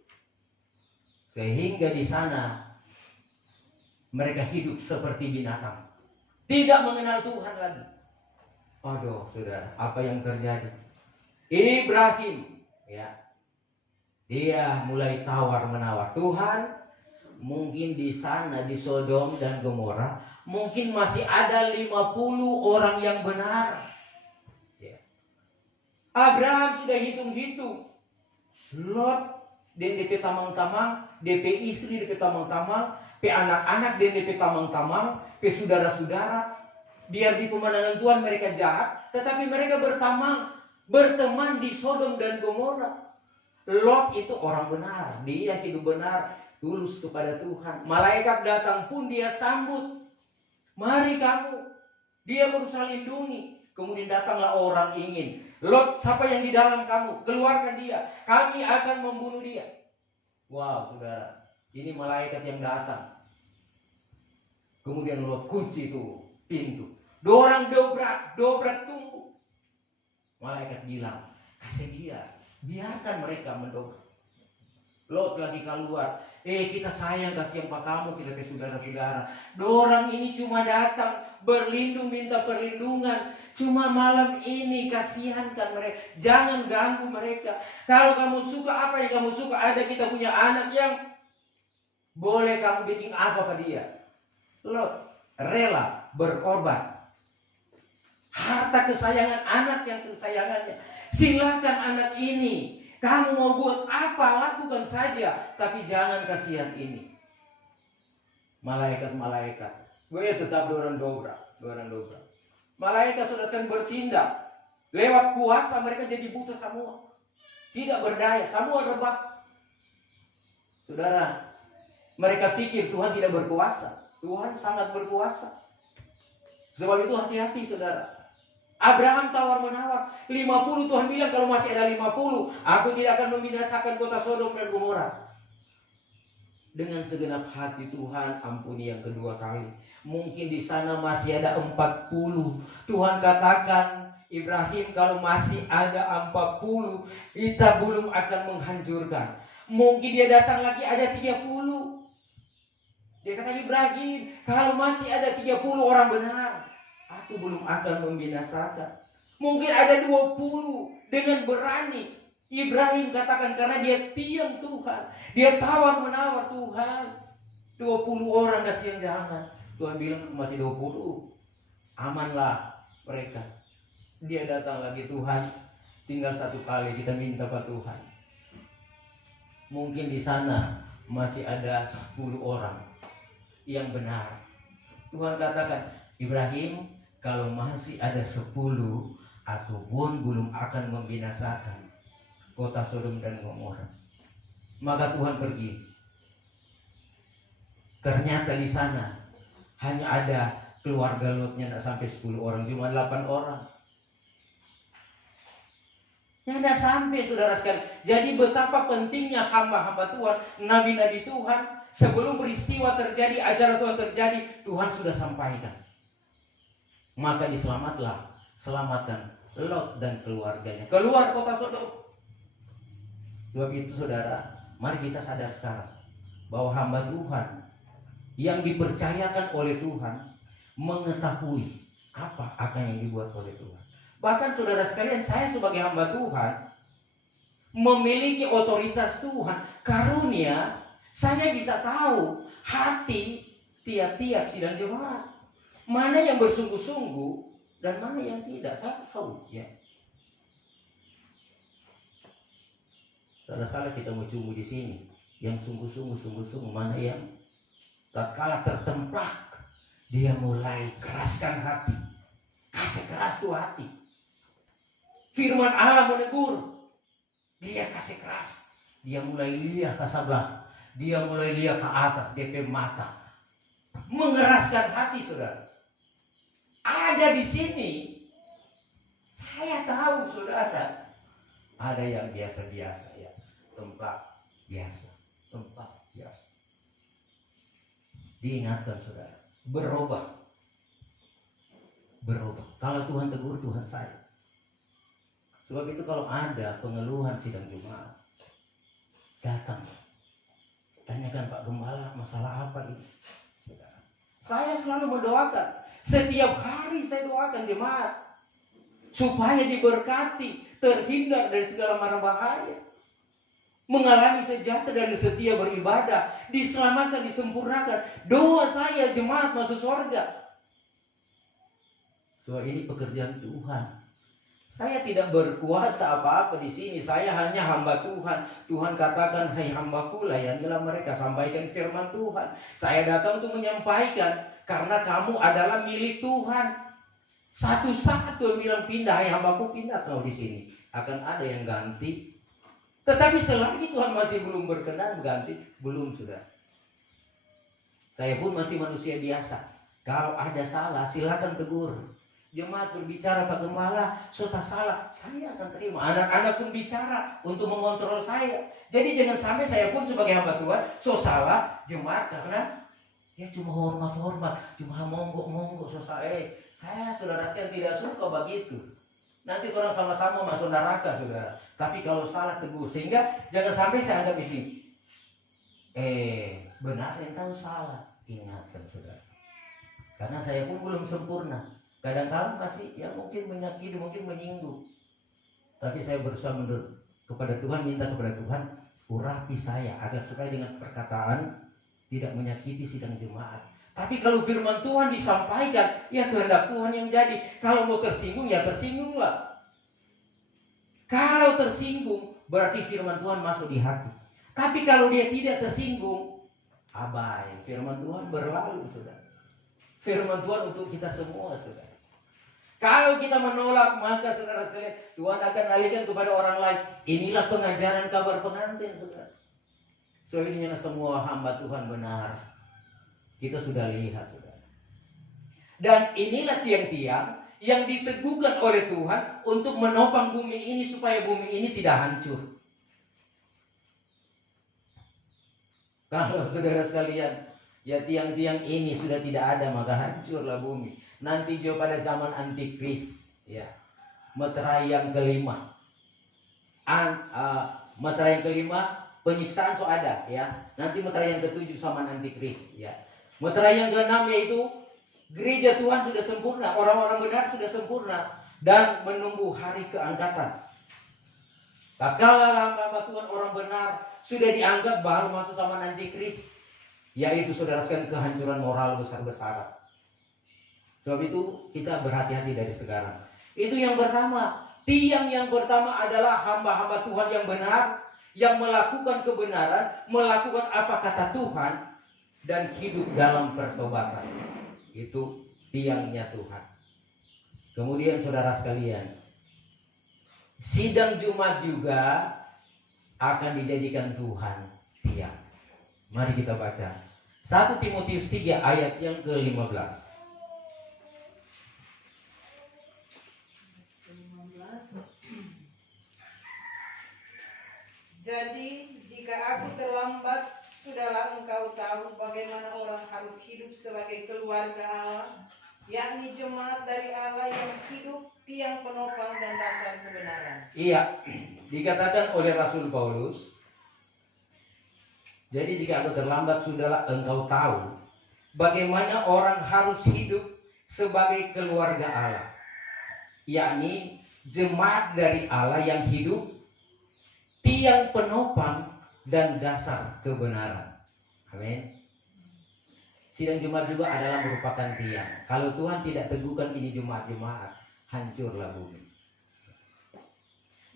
Sehingga di sana mereka hidup seperti binatang. Tidak mengenal Tuhan lagi. Aduh, saudara, apa yang terjadi? Ibrahim, ya, dia mulai tawar-menawar. Tuhan, mungkin di sana, di Sodom dan Gomora, mungkin masih ada 50 orang yang benar. Ya. Abraham sudah hitung-hitung. Lot, dan DP tamang-tamang, DP istri, DP tamang-tamang, pe anak-anak, dan DP tamang-tamang, pe saudara-saudara. Biar di pemandangan Tuhan mereka jahat, tetapi mereka berteman di Sodom dan Gomora. Lot itu orang benar, dia hidup benar, tulus kepada Tuhan. Malaikat datang pun dia sambut. Mari kamu. Dia berusaha lindungi. Kemudian datanglah orang ingin. Lot, siapa yang di dalam kamu? Keluarkan dia. Kami akan membunuh dia. Wow, saudara. Ini malaikat yang datang. Kemudian Lot kunci itu pintu. Dorang dobrak tunggu. Malaikat bilang, kasih dia. Biarkan mereka mendobrak. Lot lagi keluar. Kita sayang, kasihan pak kamu, kita ke saudara-saudara. Dorang ini cuma datang berlindung, minta perlindungan. Cuma malam ini kasihankan mereka. Jangan ganggu mereka. Kalau kamu suka apa yang kamu suka, ada kita punya anak yang boleh kamu bikin apa pada dia. Lot rela berkorban. Harta kesayangan anak yang kesayangannya. Silakan anak ini. Kamu mau buat apa, lakukan saja. Tapi jangan kasihan ini. Malaikat-malaikat. Gue tetap dorang dobrak. Malaikat sudah akan bertindak. Lewat kuasa mereka jadi buta semua. Tidak berdaya, semua rebah. Saudara, mereka pikir Tuhan tidak berkuasa. Tuhan sangat berkuasa. Sebab itu hati-hati saudara. Abraham tawar-menawar. 50 Tuhan bilang kalau masih ada 50, aku tidak akan membinasakan kota Sodom dan Gomora. Dengan segenap hati Tuhan ampuni yang kedua kali. Mungkin di sana masih ada 40. Tuhan katakan, Ibrahim, kalau masih ada 40, kita belum akan menghancurkan. Mungkin dia datang lagi ada 30. Dia kata, Ibrahim, kalau masih ada 30 orang benar, aku belum akan membinasakan. Mungkin ada 20. Dengan berani Ibrahim katakan, karena dia tiang Tuhan. Dia tawar-menawar, Tuhan, 20 orang kasihan jangan. Tuhan bilang masih 20. Amanlah mereka. Dia datang lagi, Tuhan, tinggal satu kali kita minta pada Tuhan. Mungkin di sana masih ada 10 orang yang benar. Tuhan katakan, Ibrahim, kalau masih ada 10, aku pun belum akan membinasakan kota Sodom dan Gomora. Maka Tuhan pergi. Ternyata di sana hanya ada keluarga Lotnya tidak sampai 10 orang, cuma 8 orang. Yang tidak sampai, saudara sekalian. Jadi betapa pentingnya hamba-hamba Tuhan, nabi-nabi Tuhan, sebelum peristiwa terjadi, acara Tuhan terjadi, Tuhan sudah sampaikan. Maka selamatkan Lot dan keluarganya. Keluar kota Sodom. Sebab itu saudara, mari kita sadar sekarang bahwa hamba Tuhan yang dipercayakan oleh Tuhan mengetahui apa akan yang dibuat oleh Tuhan. Bahkan saudara sekalian, saya sebagai hamba Tuhan memiliki otoritas Tuhan, karunia, saya bisa tahu hati tiap-tiap sidang jemaat. Mana yang bersungguh-sungguh dan mana yang tidak, saya tahu ya. Salah-salah kita mau cumbu di sini, yang sungguh-sungguh, mana yang tatkala tertemplak, dia mulai keraskan hati, kasih keras tuh hati. Firman Allah menegur, dia kasih keras, dia mulai lihat ke sebelah, dia mulai lihat ke atas, DP mata, mengeraskan hati saudara. Ada di sini, saya tahu saudara, ada yang biasa-biasa ya, tempat biasa. Diingatkan saudara, berubah. Kalau Tuhan tegur, Tuhan sayang. Sebab itu kalau ada pengeluhan sidang Jumat, datang, tanyakan Pak Gembala, masalah apa ini? Saudara, saya selalu mendoakan. Setiap hari saya doakan jemaat supaya diberkati, terhindar dari segala mara bahaya, mengalami sejahtera dan setia beribadah, diselamatkan, disempurnakan. Doa saya jemaat masuk surga. Sebab ini pekerjaan Tuhan. Saya tidak berkuasa apa-apa di sini. Saya hanya hamba Tuhan. Tuhan katakan, hai hambaku, layanilah mereka, sampaikan firman Tuhan. Saya datang untuk menyampaikan karena kamu adalah milik Tuhan. Satu saat Tuhan bilang pindah, hai hambaku, pindah kau di sini. Akan ada yang ganti. Tetapi selagi Tuhan masih belum berkenan ganti, belum sudah. Saya pun masih manusia biasa. Kalau ada salah, silakan tegur. Jemaat berbicara, Pak Gembala, sudah salah, saya akan terima. Anak-anak pun bicara untuk mengontrol saya. Jadi jangan sampai saya pun sebagai hamba Tuhan, salah jemaat karena ya cuma hormat, cuma monggo, saya saudara sekalian tidak suka begitu. Nanti orang sama-sama masuk neraka, saudara. Tapi kalau salah tegur, sehingga jangan sampai saya anggap ini, benar yang tahu salah, ingatkan saudara. Karena saya pun belum sempurna. Kadang-kadang masih ya mungkin menyakiti, mungkin menyinggung. Tapi saya berusaha kepada Tuhan, minta kepada Tuhan, urapi saya agar supaya dengan perkataan tidak menyakiti sidang jemaat. Tapi kalau firman Tuhan disampaikan, ya kehendak Tuhan yang jadi. Kalau mau tersinggung, ya tersinggunglah. Kalau tersinggung, berarti firman Tuhan masuk di hati. Tapi kalau dia tidak tersinggung, abai, firman Tuhan berlalu, saudara. Firman Tuhan untuk kita semua, saudara. Kalau kita menolak, maka saudara sekalian, Tuhan akan alihkan kepada orang lain. Inilah pengajaran kabar pengantin, saudara. Soalnya semua hamba Tuhan benar. Kita sudah lihat, saudara. Dan inilah tiang-tiang yang diteguhkan oleh Tuhan untuk menopang bumi ini supaya bumi ini tidak hancur. Kalau saudara sekalian, ya tiang-tiang ini sudah tidak ada, maka hancurlah bumi. Nanti juga pada zaman antikris, ya, meterai yang kelima, meterai yang kelima penyiksaan so ada, ya. Nanti meterai yang ketujuh zaman antikris, ya. Meterai yang keenam yaitu gereja Tuhan sudah sempurna, orang-orang benar sudah sempurna dan menunggu hari keangkatan. Tatkala hamba Tuhan orang benar sudah dianggap, baru masuk zaman antikris, yaitu saudara sekalian kehancuran moral besar-besaran. Sebab itu kita berhati-hati dari sekarang. Itu yang pertama. Tiang yang pertama adalah hamba-hamba Tuhan yang benar, yang melakukan kebenaran, melakukan apa kata Tuhan, dan hidup dalam pertobatan. Itu tiangnya Tuhan. Kemudian saudara sekalian, sidang Jumat juga akan dijadikan Tuhan tiang. Mari kita baca 1 Timotius 3 ayat yang ke-15. Jadi jika aku terlambat, sudahlah engkau tahu bagaimana orang harus hidup sebagai keluarga Allah, yakni jemaat dari Allah yang hidup, tiang penopang dan dasar kebenaran. Iya, dikatakan oleh Rasul Paulus, jadi jika aku terlambat, sudahlah engkau tahu bagaimana orang harus hidup sebagai keluarga Allah, yakni jemaat dari Allah yang hidup, tiang penopang dan dasar kebenaran. Amin. Sidang Jumat juga adalah merupakan tiang. Kalau Tuhan tidak teguhkan ini jemaat-jemaat, hancurlah bumi.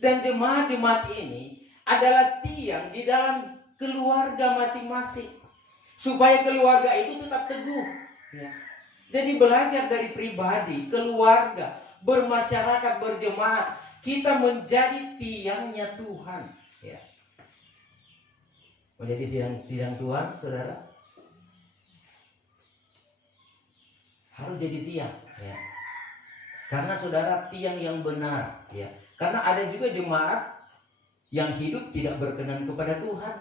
Dan jemaat-jemaat ini adalah tiang di dalam keluarga masing-masing, supaya keluarga itu tetap teguh, ya. Jadi belajar dari pribadi, keluarga, bermasyarakat, berjemaat, kita menjadi tiangnya Tuhan, ya. Menjadi tiang Tuhan, saudara, harus jadi tiang, ya. Karena saudara tiang yang benar, ya. Karena ada juga jemaat yang hidup tidak berkenan kepada Tuhan.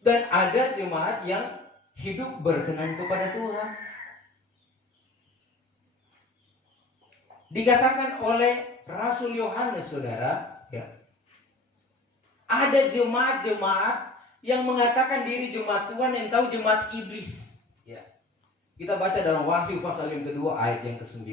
Dan ada jemaat yang hidup berkenan kepada Tuhan. Dikatakan oleh Rasul Yohanes, saudara, ya, ada jemaat-jemaat yang mengatakan diri jemaat Tuhan yang tahu jemaat iblis. Ya. Kita baca dalam Wahyu pasal yang kedua ayat yang ke-9.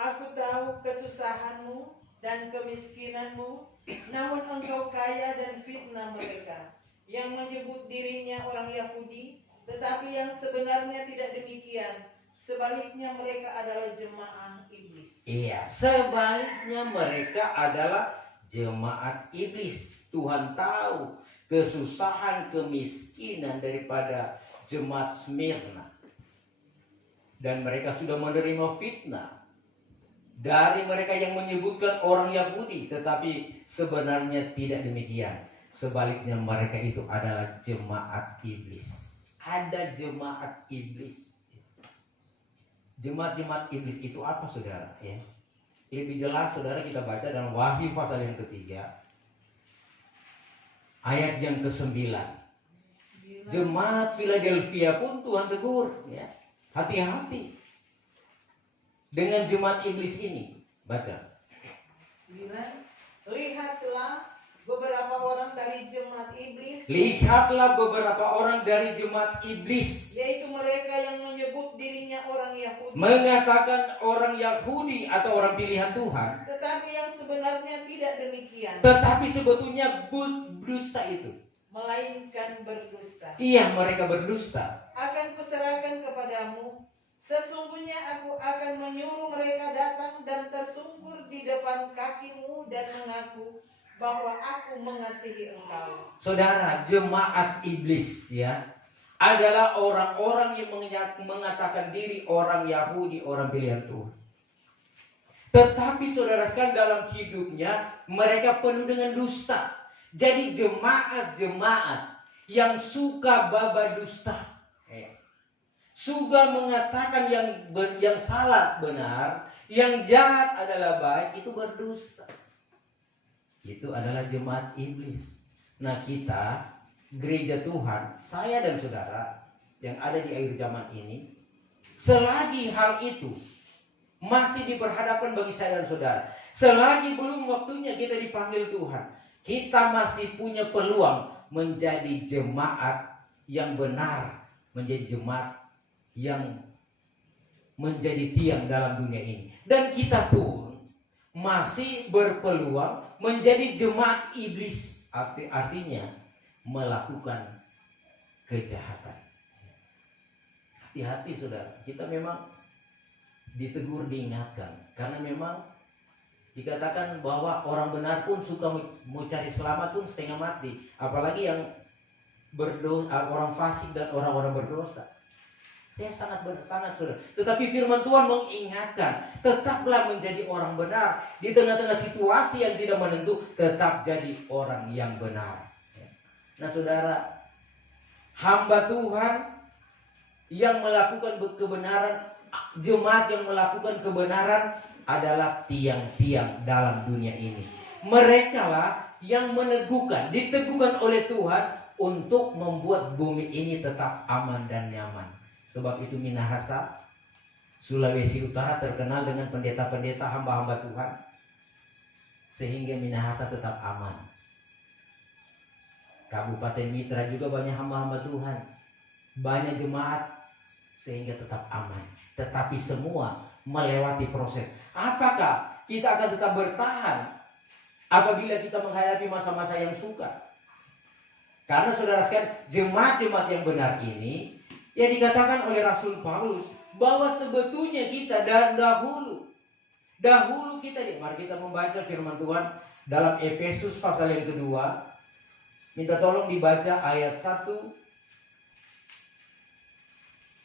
Aku tahu kesusahanmu dan kemiskinanmu, namun engkau kaya dan fitnah mereka yang menyebut dirinya orang Yahudi, tetapi yang sebenarnya tidak demikian. Sebaliknya mereka adalah jemaah iblis. Iya, sebaliknya mereka adalah jemaat iblis. Tuhan tahu kesusahan, kemiskinan daripada jemaat Smyrna. Dan mereka sudah menerima fitnah dari mereka yang menyebutkan orang Yahudi, tetapi sebenarnya tidak demikian. Sebaliknya mereka itu adalah jemaat iblis. Ada jemaat iblis. Jemaat-jemaat iblis itu apa, saudara? Ya. Lebih jelas, saudara, kita baca dalam Wahyu pasal yang ketiga, ayat yang ke-9. Jemaat Philadelphia pun Tuhan tegur, ya, hati-hati dengan jemaat iblis ini. Baca. 9. Lihatlah beberapa orang dari jemaat iblis, Lihatlah beberapa orang dari jemaat iblis, yaitu mereka yang menyebut dirinya orang Yahudi, mengatakan orang Yahudi atau orang pilihan Tuhan, tetapi yang sebenarnya tidak demikian, tetapi sebetulnya dusta itu. melainkan berdusta. Iya, mereka berdusta. Akan kuserahkan kepadamu, sesungguhnya aku akan menyuruh mereka datang dan tersungkur di depan kakimu dan mengaku bahwa aku mengasihi engkau. Saudara, jemaat iblis, ya, adalah orang-orang yang mengatakan diri orang Yahudi, orang pilihan Tuhan. Tetapi saudara sekalian, dalam hidupnya mereka penuh dengan dusta. Jadi jemaat-jemaat yang suka baba dusta, suka mengatakan yang salah benar, yang jahat adalah baik, itu berdusta. Itu adalah jemaat iblis. Nah, kita, gereja Tuhan, saya dan saudara yang ada di akhir zaman ini, selagi hal itu masih diperhadapkan bagi saya dan saudara, selagi belum waktunya kita dipanggil Tuhan, kita masih punya peluang menjadi jemaat yang benar, menjadi jemaat yang menjadi tiang dalam dunia ini. Dan kita pun masih berpeluang menjadi jemaat iblis, artinya melakukan kejahatan. Hati-hati, saudara, kita memang ditegur, diingatkan, karena memang dikatakan bahwa orang benar pun suka mau cari selamat pun setengah mati, apalagi yang orang fasik dan orang-orang berdosa. Saya sangat saudara. Tetapi firman Tuhan mengingatkan, tetaplah menjadi orang benar di tengah-tengah situasi yang tidak menentu, tetap jadi orang yang benar. Nah, saudara, hamba Tuhan yang melakukan kebenaran, jemaat yang melakukan kebenaran adalah tiang-tiang dalam dunia ini. Mereka lah yang diteguhkan oleh Tuhan untuk membuat bumi ini tetap aman dan nyaman. Sebab itu Minahasa, Sulawesi Utara terkenal dengan pendeta-pendeta hamba-hamba Tuhan, sehingga Minahasa tetap aman. Kabupaten Mitra juga banyak hamba-hamba Tuhan, banyak jemaat, sehingga tetap aman. Tetapi semua melewati proses. Apakah kita akan tetap bertahan apabila kita menghadapi masa-masa yang sukar? Karena saudara sekalian, jemaat-jemaat yang benar ini, ya, dikatakan oleh Rasul Paulus bahwa sebetulnya kita dahulu kita, mari kita membaca firman Tuhan dalam Efesus pasal yang kedua. Minta tolong dibaca ayat 1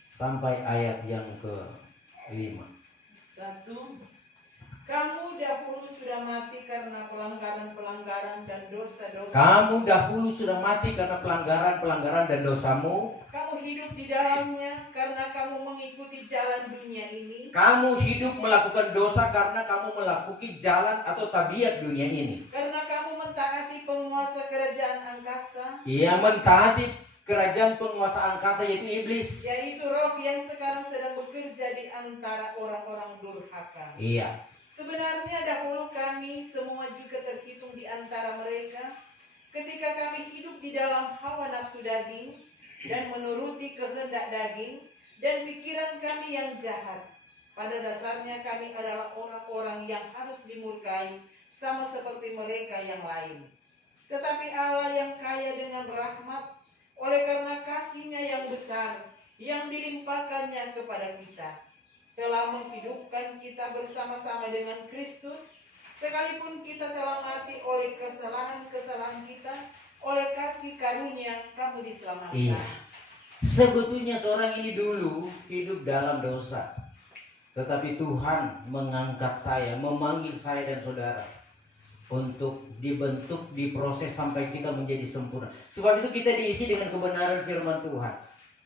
sampai ayat yang ke-5. 1. Kamu dahulu sudah mati karena pelanggaran-pelanggaran dan dosa-dosa. Kamu dahulu sudah mati karena pelanggaran-pelanggaran dan dosamu. Kamu hidup di dalamnya karena kamu mengikuti jalan dunia ini. Kamu hidup melakukan dosa karena kamu melakukan jalan atau tabiat dunia ini. Karena kamu mentaati penguasa kerajaan angkasa, Ia mentaati kerajaan penguasa angkasa yaitu iblis. yaitu roh yang sekarang sedang bekerja di antara orang-orang durhaka. Iya. Sebenarnya dahulu kami semua juga terhitung di antara mereka ketika kami hidup di dalam hawa nafsu daging dan menuruti kehendak daging dan pikiran kami yang jahat. Pada dasarnya kami adalah orang-orang yang harus dimurkai sama seperti mereka yang lain. Tetapi Allah yang kaya dengan rahmat oleh karena kasih-Nya yang besar yang dilimpahkannya kepada kita, telah menghidupkan kita bersama-sama dengan Kristus, sekalipun kita telah mati oleh kesalahan-kesalahan kita, oleh kasih karunia kamu diselamatkan. Iya. Sebetulnya orang ini dulu hidup dalam dosa. Tetapi Tuhan mengangkat saya, memanggil saya dan saudara untuk dibentuk, diproses sampai kita menjadi sempurna. Sebab itu kita diisi dengan kebenaran firman Tuhan.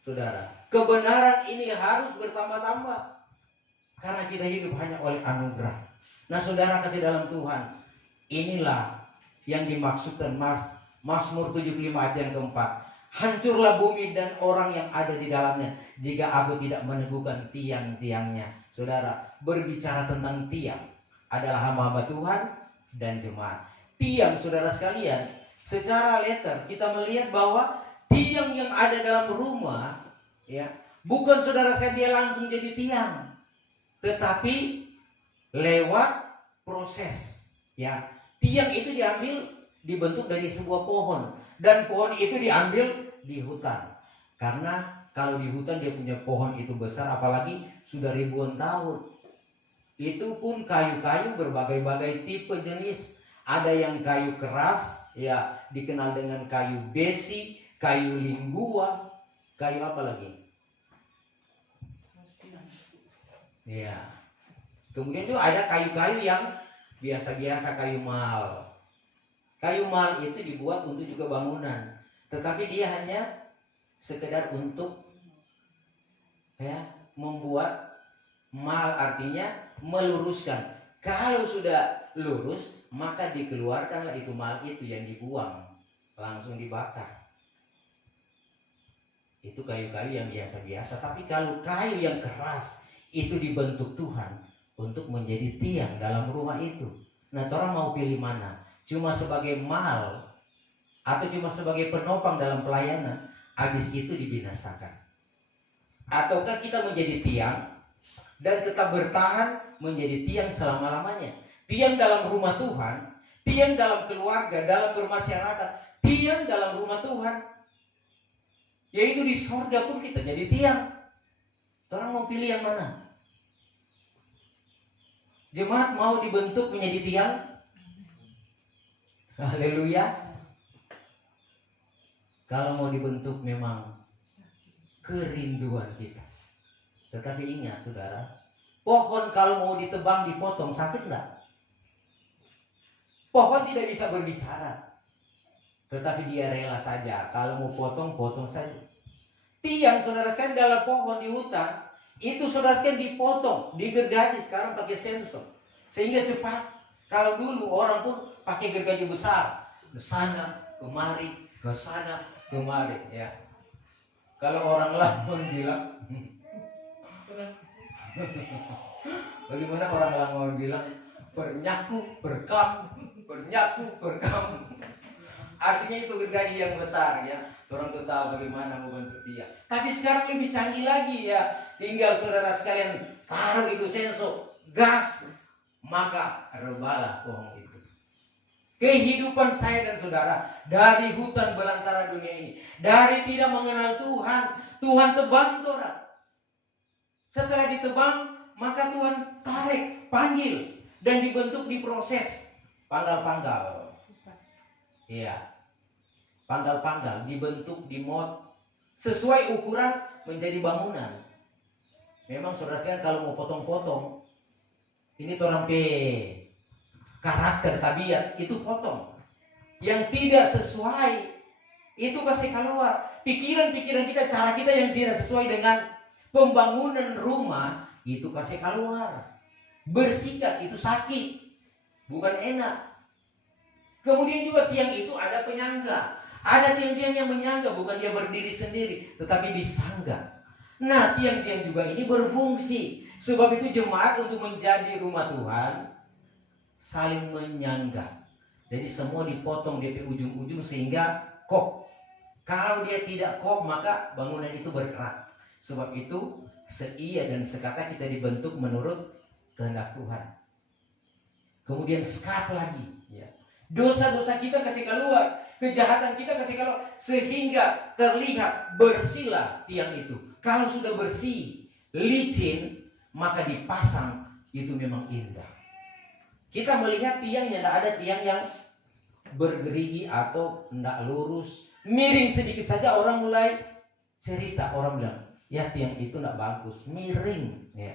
Saudara, kebenaran ini harus bertambah-tambah. Karena kita hidup hanya oleh anugerah. Nah saudara kasih dalam Tuhan, inilah yang dimaksudkan Mazmur 75 ayat yang keempat. Hancurlah bumi dan orang yang ada di dalamnya jika aku tidak meneguhkan tiang-tiangnya. Saudara, berbicara tentang tiang adalah hamba-hamba Tuhan dan jemaat. Tiang, saudara sekalian, secara letter kita melihat bahwa tiang yang ada dalam rumah, ya, bukan saudara saya dia langsung jadi tiang, tetapi lewat proses, ya. Tiang itu dibentuk dari sebuah pohon, dan pohon itu diambil di hutan. Karena kalau di hutan dia punya pohon itu besar, apalagi sudah ribuan tahun. Itu pun kayu-kayu berbagai-bagai tipe jenis. Ada yang kayu keras, ya, dikenal dengan kayu besi, kayu linggua, kayu apa lagi? Ya. Kemudian juga ada kayu-kayu yang biasa-biasa, kayu mal. Kayu mal itu dibuat untuk juga bangunan, tetapi dia hanya sekedar untuk, ya, membuat mal, artinya meluruskan. Kalau sudah lurus, maka dikeluarkanlah itu mal itu, yang dibuang langsung dibakar. Itu kayu-kayu yang biasa-biasa. Tapi kalau kayu yang keras itu dibentuk Tuhan untuk menjadi tiang dalam rumah itu. Nah, orang mau pilih mana? Cuma sebagai mal atau cuma sebagai penopang dalam pelayanan, habis itu dibinasakan. Ataukah kita menjadi tiang dan tetap bertahan menjadi tiang selama-lamanya? Tiang dalam rumah Tuhan, tiang dalam keluarga, dalam bermasyarakat, tiang dalam rumah Tuhan. Yaitu di sorga pun kita jadi tiang. Orang mau pilih yang mana? Jemaat mau dibentuk menjadi tiang? Haleluya. Kalau mau dibentuk memang kerinduan kita. Tetapi ingat saudara, pohon kalau mau ditebang, dipotong, sakit enggak? Pohon tidak bisa berbicara, tetapi dia rela saja. Kalau mau potong, potong saja. Tiang saudara sekalian dalam pohon di hutan, itu saudara sekalian dipotong, digergaji, sekarang pakai sensor. Sehingga cepat. Kalau dulu orang pun pakai gergaji besar, ke sana, kemari, ke sana, kemari, ya. Kalau orang Lampung bilang, bagaimana orang Lampung bilang, bernyaku, berkam, bernyaku, berkam. Artinya itu gergaji yang besar, ya. Orang tuh tahu bagaimana membentuk tiang. Tapi sekarang lebih canggih lagi, ya. Tinggal saudara sekalian taruh itu sensor, gas, maka rebalah pohon itu. Kehidupan saya dan saudara dari hutan belantara dunia ini, dari tidak mengenal Tuhan, Tuhan tebang orang. Setelah ditebang, maka Tuhan tarik, panggil, dan dibentuk, diproses, panggal-panggal. Iya, panggal-panggal, dibentuk, dimod, sesuai ukuran menjadi bangunan. Memang saudara sekalian kalau mau potong-potong, ini orang karakter tabiat itu potong. Yang tidak sesuai Itu kasih keluar. Pikiran-pikiran kita, cara kita yang tidak sesuai dengan pembangunan rumah, itu kasih keluar. Bersikat itu sakit, bukan enak. Kemudian juga tiang itu ada penyangga. Ada tiang-tiang yang menyangga, bukan dia berdiri sendiri, tetapi disangga. Nah, tiang-tiang juga ini berfungsi. Sebab itu jemaat untuk menjadi rumah Tuhan saling menyangga. Jadi semua dipotong DP ujung-ujung sehingga kok. Kalau dia tidak kok, maka bangunan itu bergerak. Sebab itu seia dan sekata kita dibentuk menurut kehendak Tuhan. Kemudian skat lagi, ya. Dosa-dosa kita kasih keluar, kejahatan kita kasih keluar, sehingga terlihat bersihlah tiang itu. Kalau sudah bersih, licin, maka dipasang, itu memang indah. Kita melihat tiangnya, tidak ada tiang yang bergerigi atau tidak lurus, miring sedikit saja orang mulai cerita, orang bilang, ya tiang itu tidak bagus, miring, ya.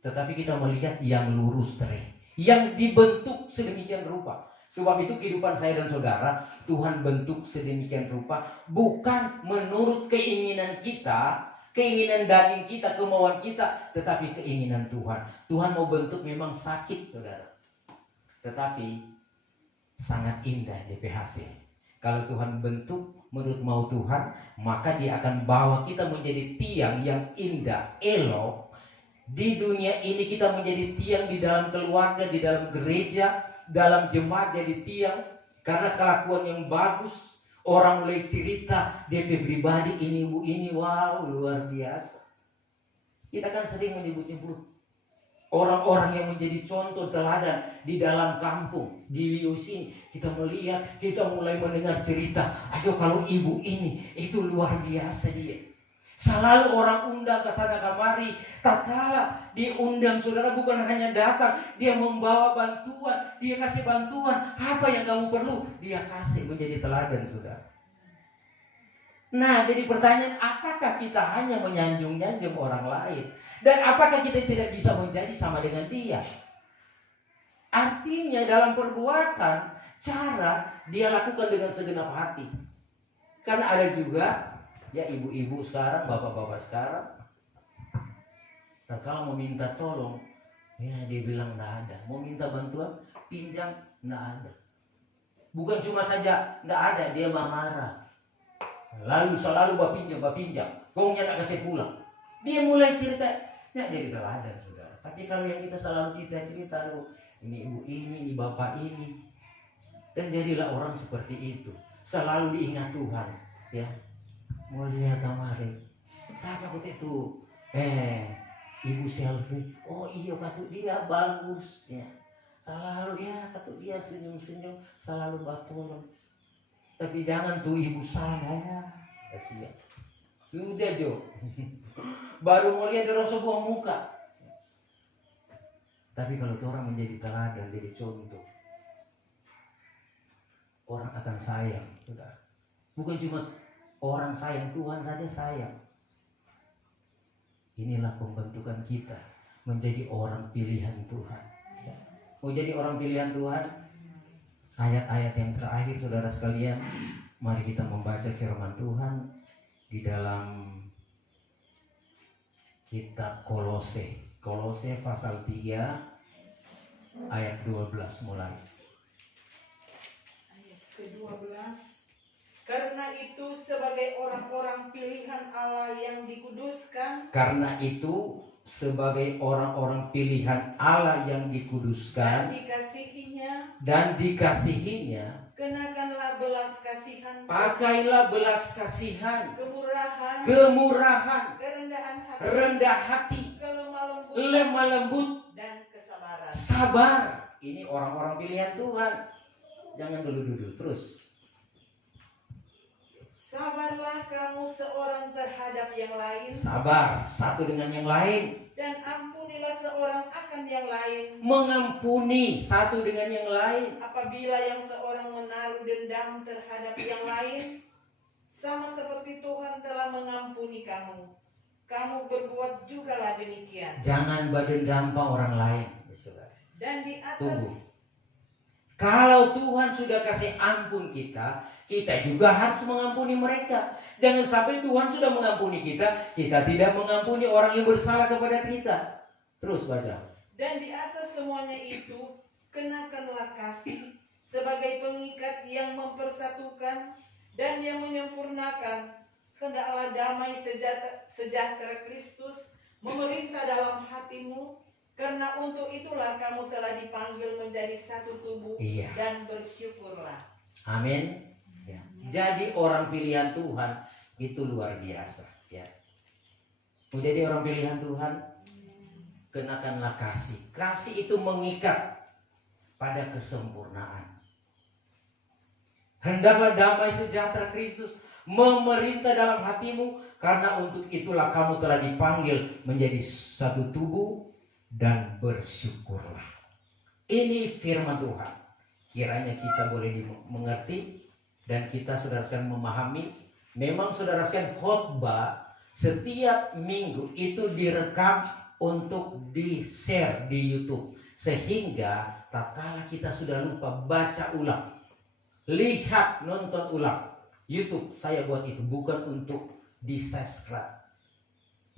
Tetapi kita melihat yang lurus terus, yang dibentuk sedemikian rupa. Sebab itu kehidupan saya dan saudara, Tuhan bentuk sedemikian rupa, bukan menurut keinginan kita, keinginan daging kita, kemauan kita, tetapi keinginan Tuhan. Tuhan mau bentuk memang sakit, saudara, tetapi sangat indah DPHC. Kalau Tuhan bentuk menurut mau Tuhan, maka dia akan bawa kita menjadi tiang yang indah, elok. Di dunia ini kita menjadi tiang di dalam keluarga, di dalam gereja, dalam jemaat jadi tiang. Karena kelakuan yang bagus, orang mulai cerita DP pribadi ini ibu ini, wow luar biasa. Kita kan sering menyebut-nyebut orang-orang yang menjadi contoh teladan di dalam kampung, di Wius ini. Kita melihat, kita mulai mendengar cerita, ayo kalau ibu ini, itu luar biasa dia. Selalu orang undang ke sana kemari, tak kalah diundang saudara bukan hanya datang, dia membawa bantuan, dia kasih bantuan, apa yang kamu perlu, dia kasih menjadi teladan saudara. Nah, jadi pertanyaan, apakah kita hanya menyanjung-nyanjung orang lain? Dan apakah kita tidak bisa menjadi sama dengan dia? Artinya dalam perbuatan, cara dia lakukan dengan segenap hati. Karena ada juga, ya ibu-ibu sekarang, bapak-bapak sekarang, dan kalau mau minta tolong, ya dia bilang enggak ada. Mau minta bantuan, pinjam, enggak ada. Bukan cuma saja enggak ada, dia marah. Lalu selalu bapinjam, kongnya enggak kasih pulang. Dia mulai cerita, ya jadi teladan saudara. Tapi kalau yang kita selalu cerita-cerita, ini ibu ini bapak ini, dan jadilah orang seperti itu. Selalu diingat Tuhan, ya. Mau lihat kemarin, siapa itu? Ibu Selfie. Oh iya kata dia bagus, ya. Selalu ya kata dia senyum-senyum, selalu batulun. Tapi jangan tuh ibu sana ya, kasihan. Sudah Jo, baru mau lihat dari sebuah muka. Tapi kalau orang menjadi teladan, jadi contoh, orang akan sayang, saudara. Bukan cuma orang sayang, Tuhan saja sayang. Inilah pembentukan kita menjadi orang pilihan Tuhan. Mau jadi orang pilihan Tuhan, ayat-ayat yang terakhir saudara sekalian, mari kita membaca firman Tuhan di dalam kitab Kolose pasal 3 ayat 12 mulai. Ayat ke-12. Karena itu sebagai orang-orang pilihan Allah yang dikuduskan. Karena itu sebagai orang-orang pilihan Allah yang dikuduskan dan dikasihinya, kenakanlah belas kasihan, pakailah belas kasihan, kemurahan, rendah hati, lemah lembut, dan kesabaran. sabar. Ini orang-orang pilihan Tuhan. Jangan dulu terus. Sabarlah kamu seorang terhadap yang lain. Sabar satu dengan yang lain. Dan ampunilah seorang akan yang lain. Mengampuni satu dengan yang lain. Apabila yang seorang menaruh dendam terhadap yang lain, sama seperti Tuhan telah mengampuni kamu, kamu berbuat jugalah demikian. Jangan berdendam orang lain. Dan di atas Tunggu. Kalau Tuhan sudah kasih ampun kita, kita juga harus mengampuni mereka. Jangan sampai Tuhan sudah mengampuni kita, kita tidak mengampuni orang yang bersalah kepada kita. Terus baca. Dan di atas semuanya itu, kenakanlah kasih sebagai pengikat yang mempersatukan dan yang menyempurnakan. Hendaklah damai sejahtera Kristus memerintah dalam hatimu, karena untuk itulah kamu telah dipanggil menjadi satu tubuh. Iya. Dan bersyukurlah. Amin. Ya. Jadi orang pilihan Tuhan itu luar biasa. Ya. Menjadi orang pilihan Tuhan, kenakanlah kasih. Kasih itu mengikat pada kesempurnaan. Hendaklah damai sejahtera Kristus memerintah dalam hatimu, karena untuk itulah kamu telah dipanggil menjadi satu tubuh, dan bersyukurlah. Ini firman Tuhan. Kiranya kita boleh mengerti dan kita saudara sekalian memahami. Memang saudara sekalian khotbah setiap minggu itu direkam untuk di-share di YouTube, sehingga tatkala kita sudah lupa, baca ulang, lihat, nonton ulang. YouTube saya buat itu bukan untuk di-subscribe,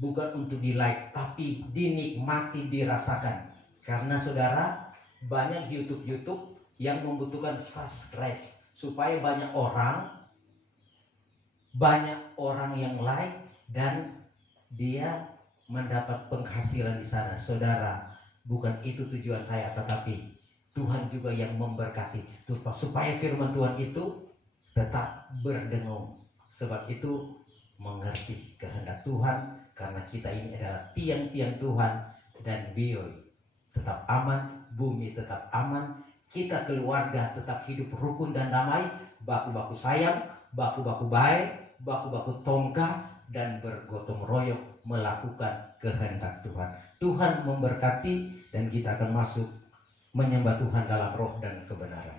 bukan untuk di-like, tapi dinikmati, dirasakan. Karena saudara, banyak YouTube yang membutuhkan subscribe supaya banyak orang yang like dan dia mendapat penghasilan di sana. Saudara, bukan itu tujuan saya, tetapi Tuhan juga yang memberkati supaya firman Tuhan itu tetap berdengung. Sebab itu mengerti kehendak Tuhan, karena kita ini adalah tiang-tiang Tuhan, dan bioi tetap aman, bumi tetap aman, kita keluarga tetap hidup rukun dan damai, baku-baku sayang, baku-baku baik, baku-baku tongkang, dan bergotong royong melakukan kehendak Tuhan. Tuhan memberkati, dan kita akan masuk menyembah Tuhan dalam roh dan kebenaran.